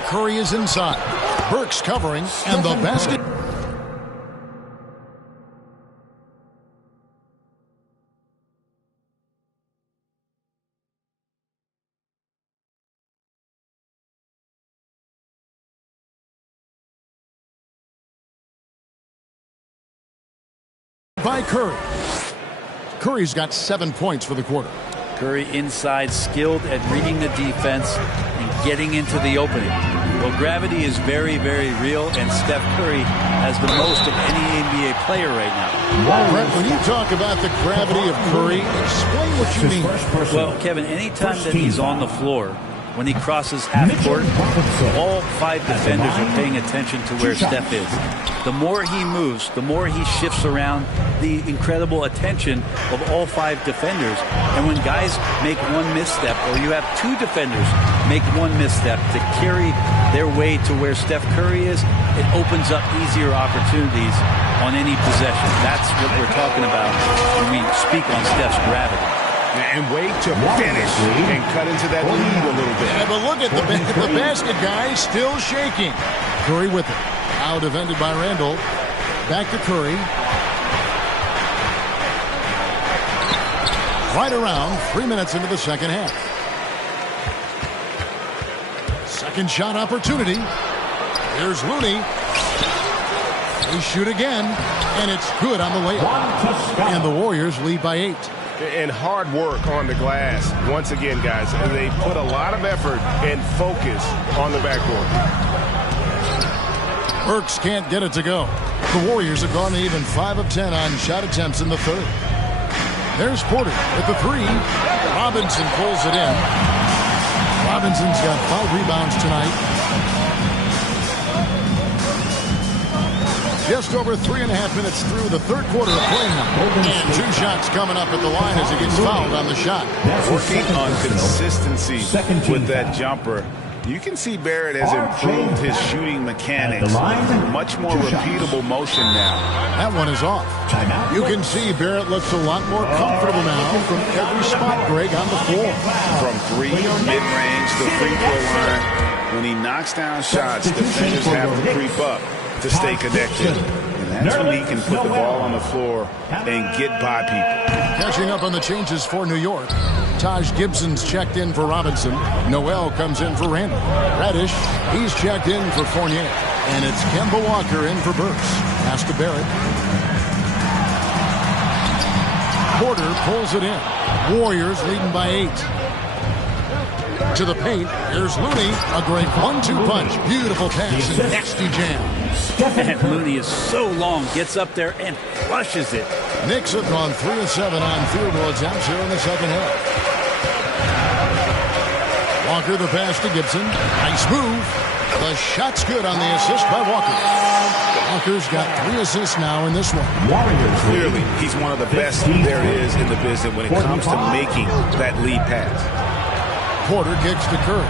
Curry is inside. Burks covering. And the basket. By Curry. Curry's got 7 points for the quarter. Curry inside, skilled at reading the defense and getting into the opening. Well, gravity is very, very real, and Steph Curry has the most of any NBA player right now. Brett, when you talk about the gravity of Curry, explain what you mean. Well, Kevin, anytime that he's on the floor, when he crosses half court, all 5 defenders are paying attention to where Steph is. The more he moves, the more he shifts around, the incredible attention of all 5 defenders. And when guys make one misstep, or you have 2 defenders make one misstep to carry their way to where Steph Curry is, it opens up easier opportunities on any possession. That's what we're talking about when we speak on Steph's gravity. And wait to finish and cut into that lead a little bit. Yeah, but look at the basket guy still shaking. Curry with it. Now defended by Randall. Back to Curry. Right around 3 minutes into the second half. Second shot opportunity. Here's Looney. They shoot again, and it's good on the layup. And the Warriors lead by 8. And hard work on the glass. Once again, guys, they put a lot of effort and focus on the backcourt. Burks can't get it to go. The Warriors have gone to even 5 of 10 on shot attempts in the third. There's Porter with the 3. Robinson pulls it in. Robinson's got 5 rebounds tonight. Just over 3.5 minutes through the third quarter of play now. And 2 shots coming up at the line as he gets fouled on the shot. Working on consistency with that jumper. You can see Barrett has improved his shooting mechanics. Much more repeatable motion now. That one is off. You can see Barrett looks a lot more comfortable now from every spot, Greg, on the floor. From 3, mid-range, the free throw line. When he knocks down shots, defenders have to creep up to stay connected. And that's when he can put the ball on the floor and get by people. Catching up on the changes for New York. Taj Gibson's checked in for Robinson. Noel comes in for Randall. Reddish, he's checked in for Fournier. And it's Kemba Walker in for Burks. Pass to Barrett. Porter pulls it in. Warriors leading by 8. To the paint. Here's Looney. A great 1-2 punch. Beautiful pass and nasty jam. And Looney is so long, gets up there and flushes it. Knicks have gone 3 of 7 on field goal attempts here in the second half. Walker the pass to Gibson. Nice move. The shot's good on the assist by Walker. Walker's got 3 assists now in this one. Clearly, he's one of the best there is in the business when it comes to making that lead pass. Porter kicks to Curry.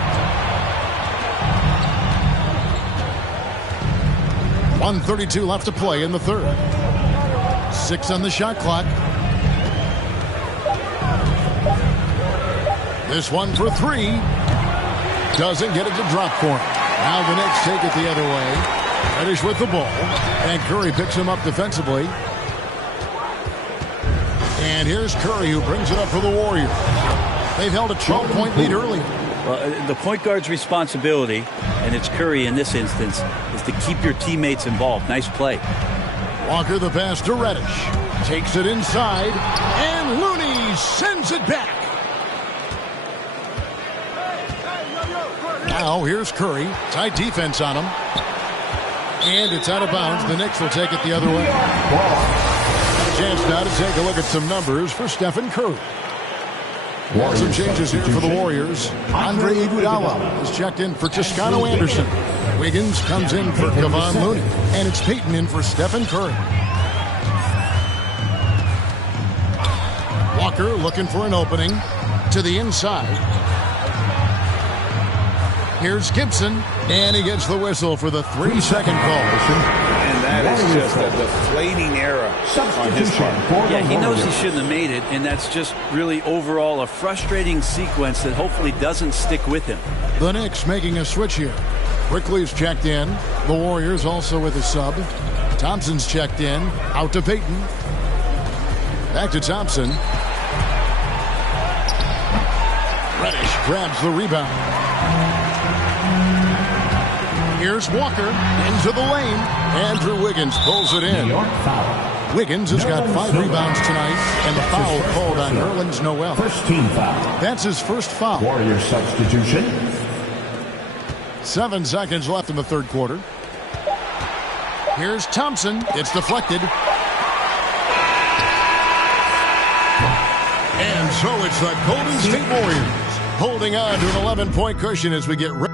1:32 left to play in the third. 6 on the shot clock. This one for 3. Doesn't get it to drop for him. Now the Knicks take it the other way. Reddish with the ball. And Curry picks him up defensively. And here's Curry who brings it up for the Warriors. They've held a 12-point lead earlier. Well, the point guard's responsibility, and it's Curry in this instance, is to keep your teammates involved. Nice play. Walker the pass to Reddish. Takes it inside, and Looney sends it back. Now here's Curry. Tight defense on him. And it's out of bounds. The Knicks will take it the other way. Chance now to take a look at some numbers for Stephen Curry. Some changes here for the Warriors. Andre Iguodala is checked in for Toscano Anderson. Wiggins comes in for Kevon Looney. And it's Payton in for Stephen Curry. Walker looking for an opening to the inside. Here's Gibson, and he gets the whistle for the 3-second call. And that is just a deflating error on his part. Yeah, he knows he shouldn't have made it, and that's just really overall a frustrating sequence that hopefully doesn't stick with him. The Knicks making a switch here. Quickly's checked in. The Warriors also with a sub. Thompson's checked in. Out to Payton. Back to Thompson. Reddish grabs the rebound. Here's Walker into the lane. Andrew Wiggins pulls it in. Wiggins has got 5 rebounds tonight, and the foul called on Nerlens Noel. First team foul. That's his first foul. Warriors substitution. 7 seconds left in the third quarter. Here's Thompson. It's deflected. And so it's the Golden State Warriors holding on to an 11-point cushion as we get ready.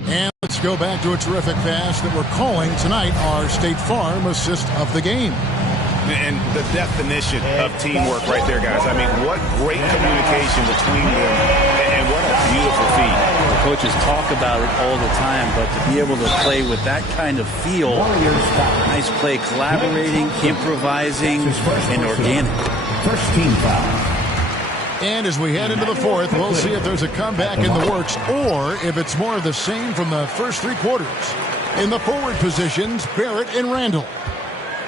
And let's go back to a terrific pass that we're calling tonight our State Farm assist of the game. And the definition of teamwork right there, guys. I mean, what great communication between them, and what a beautiful feed. The coaches talk about it all the time, but to be able to play with that kind of feel, nice play, collaborating, improvising, and organic. First team foul. And as we head into the fourth, we'll see if there's a comeback in the works or if it's more of the same from the first 3 quarters. In the forward positions, Barrett and Randall.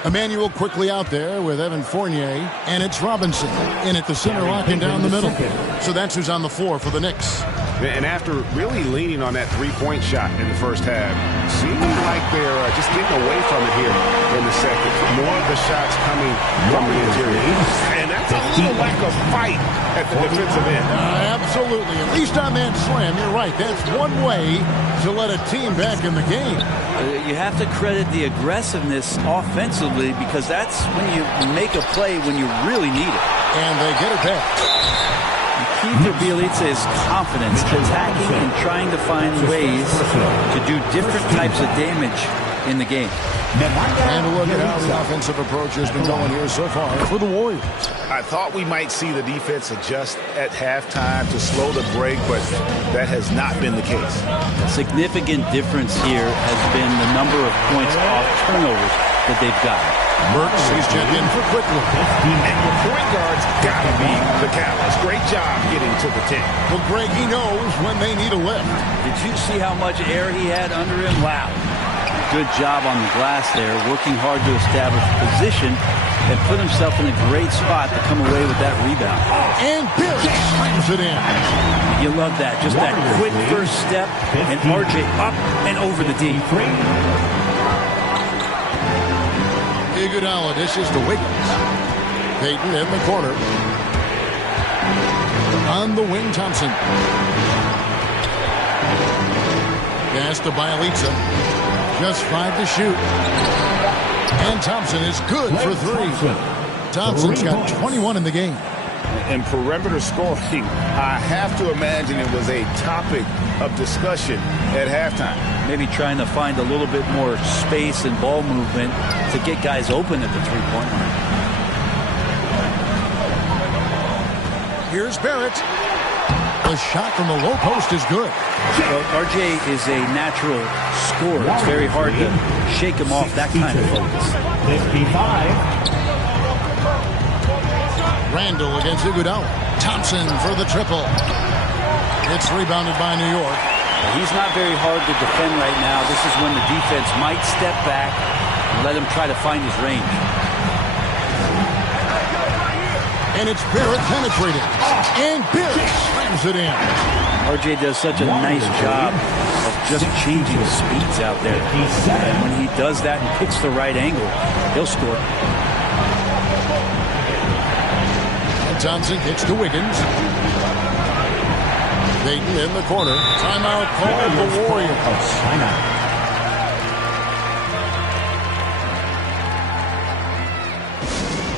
Emmanuel quickly out there with Evan Fournier, and it's Robinson in at the center, locking down the middle. So that's who's on the floor for the Knicks. And after really leaning on that three-point shot in the first half, seeming like they're just getting away from it here in the second. More of the shots coming from the interior. And that's a little lack of fight at the defensive end. Absolutely. At least on that slam, you're right. That's one way to let a team back in the game. You have to credit the aggressiveness offensively because that's when you make a play when you really need it. And they get it back. The key for Bielitsa is confidence, attacking and trying to find ways to do different types of damage in the game. And a look at how the offensive approach has been going here so far for the Warriors. I thought we might see the defense adjust at halftime to slow the break, but that has not been the case. A significant difference here has been the number of points off turnovers that they've gotten. Burks, he's checked in for quickly. And your point guard's got to be the catalyst. Great job getting to the 10. Well, Greg, he knows when they need a lift. Did you see how much air he had under him? Wow. Good job on the glass there, working hard to establish position and put himself in a great spot to come away with that rebound. And Barrett slams it in. You love that. Just that quick first step, and RJ up and over the D. Iguodala dishes to Wiggins. Payton in the corner. On the wing, Thompson. Pass to Bielitsa. Just 5 to shoot. And Thompson is good for 3. Thompson's got 21 in the game. And perimeter scoring, I have to imagine it was a topic of discussion at halftime. Maybe trying to find a little bit more space and ball movement to get guys open at the three-point line. Here's Barrett. The shot from the low post is good. Well, RJ is a natural scorer. It's very hard to shake him off that kind of focus. 55. Randall against Iguodala. Thompson for the triple. It's rebounded by New York. He's not very hard to defend right now. This is when the defense might step back and let him try to find his range. And it's Barrett penetrating. And Barrett slams it in. RJ does such a nice job of just changing speeds out there. And when he does that and picks the right angle, he'll score. And Thompson gets to Wiggins. Payton in the corner. Timeout called the Warriors.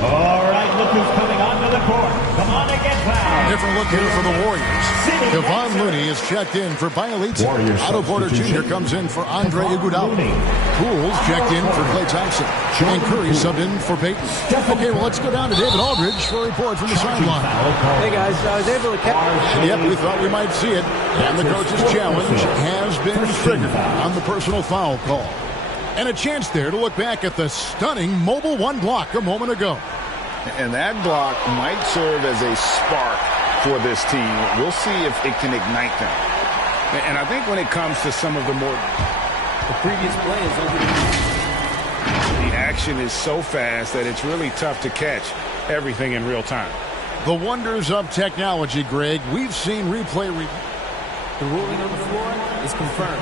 All right, look who's coming onto the court. Come on and get fouled. Different look here for the Warriors. Kevon Looney is checked in for Bielitsa. Otto Porter Jr. comes in for Andre Iguodala. Pools checked in for Klay Thompson. And Curry subbed in for Payton. Okay, well, let's go down to David Aldridge for a report from the sideline. Hey, guys, I was able to catch... Yep, we thought we might see it. And the coach's challenge has been triggered on the personal foul call. And a chance there to look back at the stunning Mobile One block a moment ago. And that block might serve as a spark for this team. We'll see if it can ignite them. And I think when it comes to some of the more... The previous play is over. The action is so fast that it's really tough to catch everything in real time. The wonders of technology, Greg. We've seen replay... The ruling on the floor is confirmed.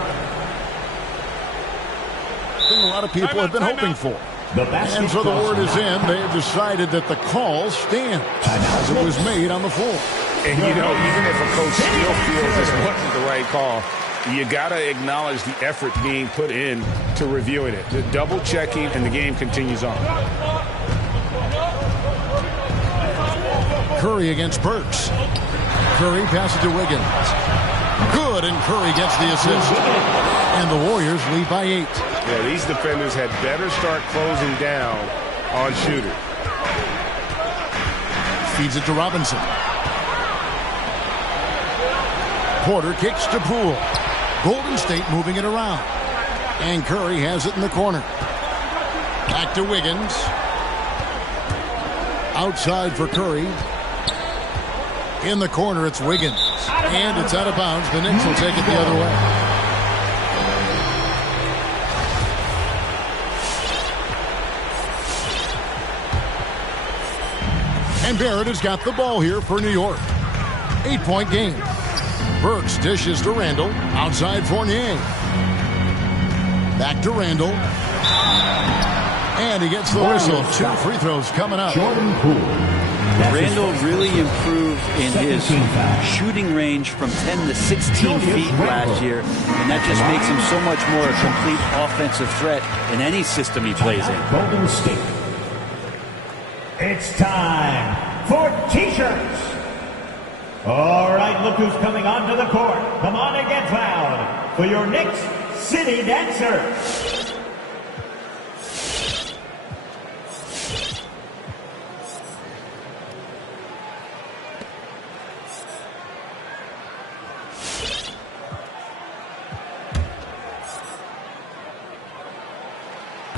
something a lot of people have been hoping for. And so the word is in. They have decided that the call stands as it was made on the floor. And, you know, even if a coach still feels this wasn't the right call, you got to acknowledge the effort being put in to reviewing it. The double checking, and the game continues on. Curry against Burks. Curry passes to Wiggins. Good, and Curry gets the assist. And the Warriors lead by 8. Yeah, these defenders had better start closing down on shooter. Feeds it to Robinson. Porter kicks to Poole. Golden State moving it around. And Curry has it in the corner. Back to Wiggins. Outside for Curry. In the corner, it's Wiggins. And it's out of bounds. The Knicks will take it the other way. And Barrett has got the ball here for New York. 8-point game. Burks dishes to Randall. Outside Fournier. Back to Randall. And he gets the whistle. 2 free throws coming up. Jordan Poole. Randall really improved in his shooting range from 10 to 16 feet last year, and that just makes him so much more a complete offensive threat in any system he plays in. Golden State. It's time for T-shirts. All right, look who's coming onto the court. Come on and get loud for your Knicks City Dancers.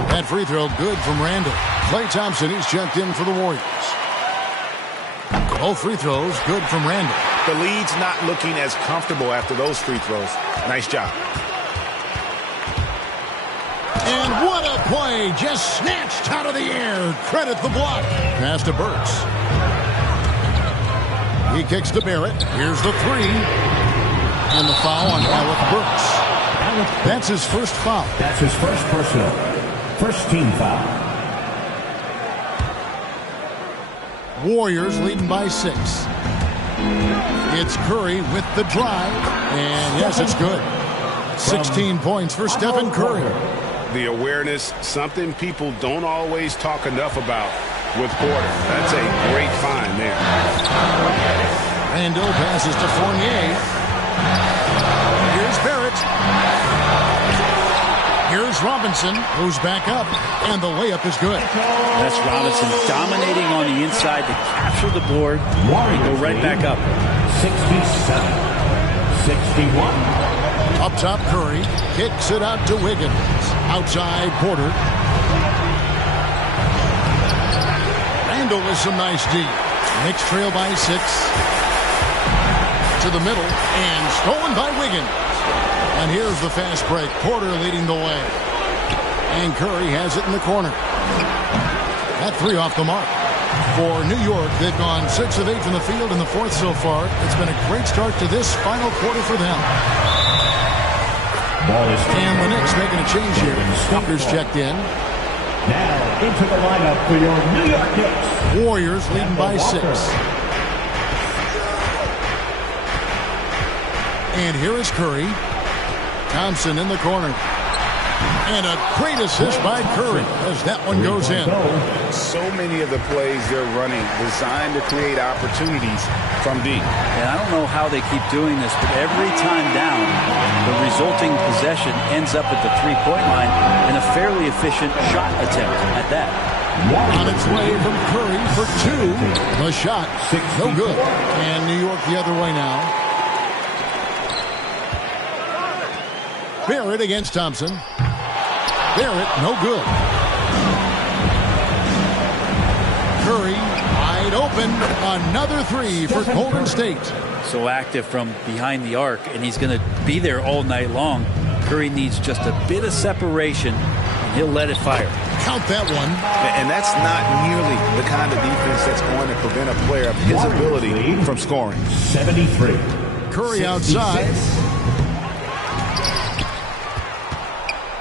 That free throw good from Randall. Klay Thompson, he's checked in for the Warriors. Both free throws good from Randall. The lead's not looking as comfortable after those free throws. Nice job. And what a play. Just snatched out of the air. Credit the block. Pass to Burks. He kicks to Barrett. Here's the 3. And the foul on Alec Burks. That's his first foul. That's his first personal. First team foul. Warriors leading by 6. It's Curry with the drive. And yes, it's good. 16 points for Stephen Curry. The awareness, something people don't always talk enough about with Porter. That's a great find there. Randall passes to Fournier. Here's Barrett. Here's Robinson, who's back up, and the layup is good. That's Robinson dominating on the inside to capture the board and go right back up. 67, 61. Up top, Curry kicks it out to Wiggins. Outside, Porter. Randall with some nice D. Knicks trail by 6. To the middle, and stolen by Wiggins. And here's the fast break. Porter leading the way. And Curry has it in the corner. That 3 off the mark. For New York, they've gone 6 of 8 from the field in the 4th so far. It's been a great start to this final quarter for them. And the Knicks making a change here. Sneakers checked in. Now into the lineup for your New York Knicks. Warriors leading by 6. And here is Curry. Thompson in the corner. And a great assist by Curry as that one goes in. So many of the plays they're running designed to create opportunities from deep. And I don't know how they keep doing this, but every time down, the resulting possession ends up at the three-point line in a fairly efficient shot attempt at that. On its way from Curry for 2. The shot, no good. And New York the other way now. Barrett against Thompson. Barrett, no good. Curry, wide open. Another 3 for Golden State. So active from behind the arc, and he's going to be there all night long. Curry needs just a bit of separation, and he'll let it fire. Count that one. And that's not nearly the kind of defense that's going to prevent a player of his ability from scoring. 73. Curry outside.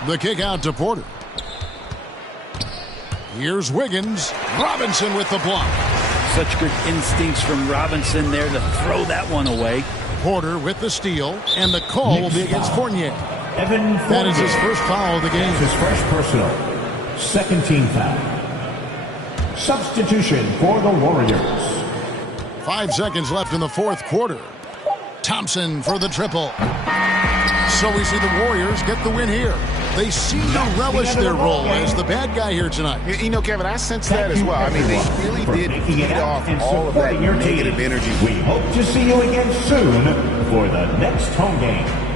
The kick out to Porter. Here's Wiggins. Robinson with the block. Such good instincts from Robinson there to throw that one away. Porter with the steal, and the call will be against Fournier. Evan Fournier. That is his first foul of the game. His first personal. Second team foul. Substitution for the Warriors. 5 seconds left in the fourth quarter. Thompson for the triple. So we see the Warriors get the win here. They seem to relish their role as the bad guy here tonight. You know, Kevin, I sense that as well. I mean, they really did feed off all of that negative energy. We hope to see you again soon for the next home game.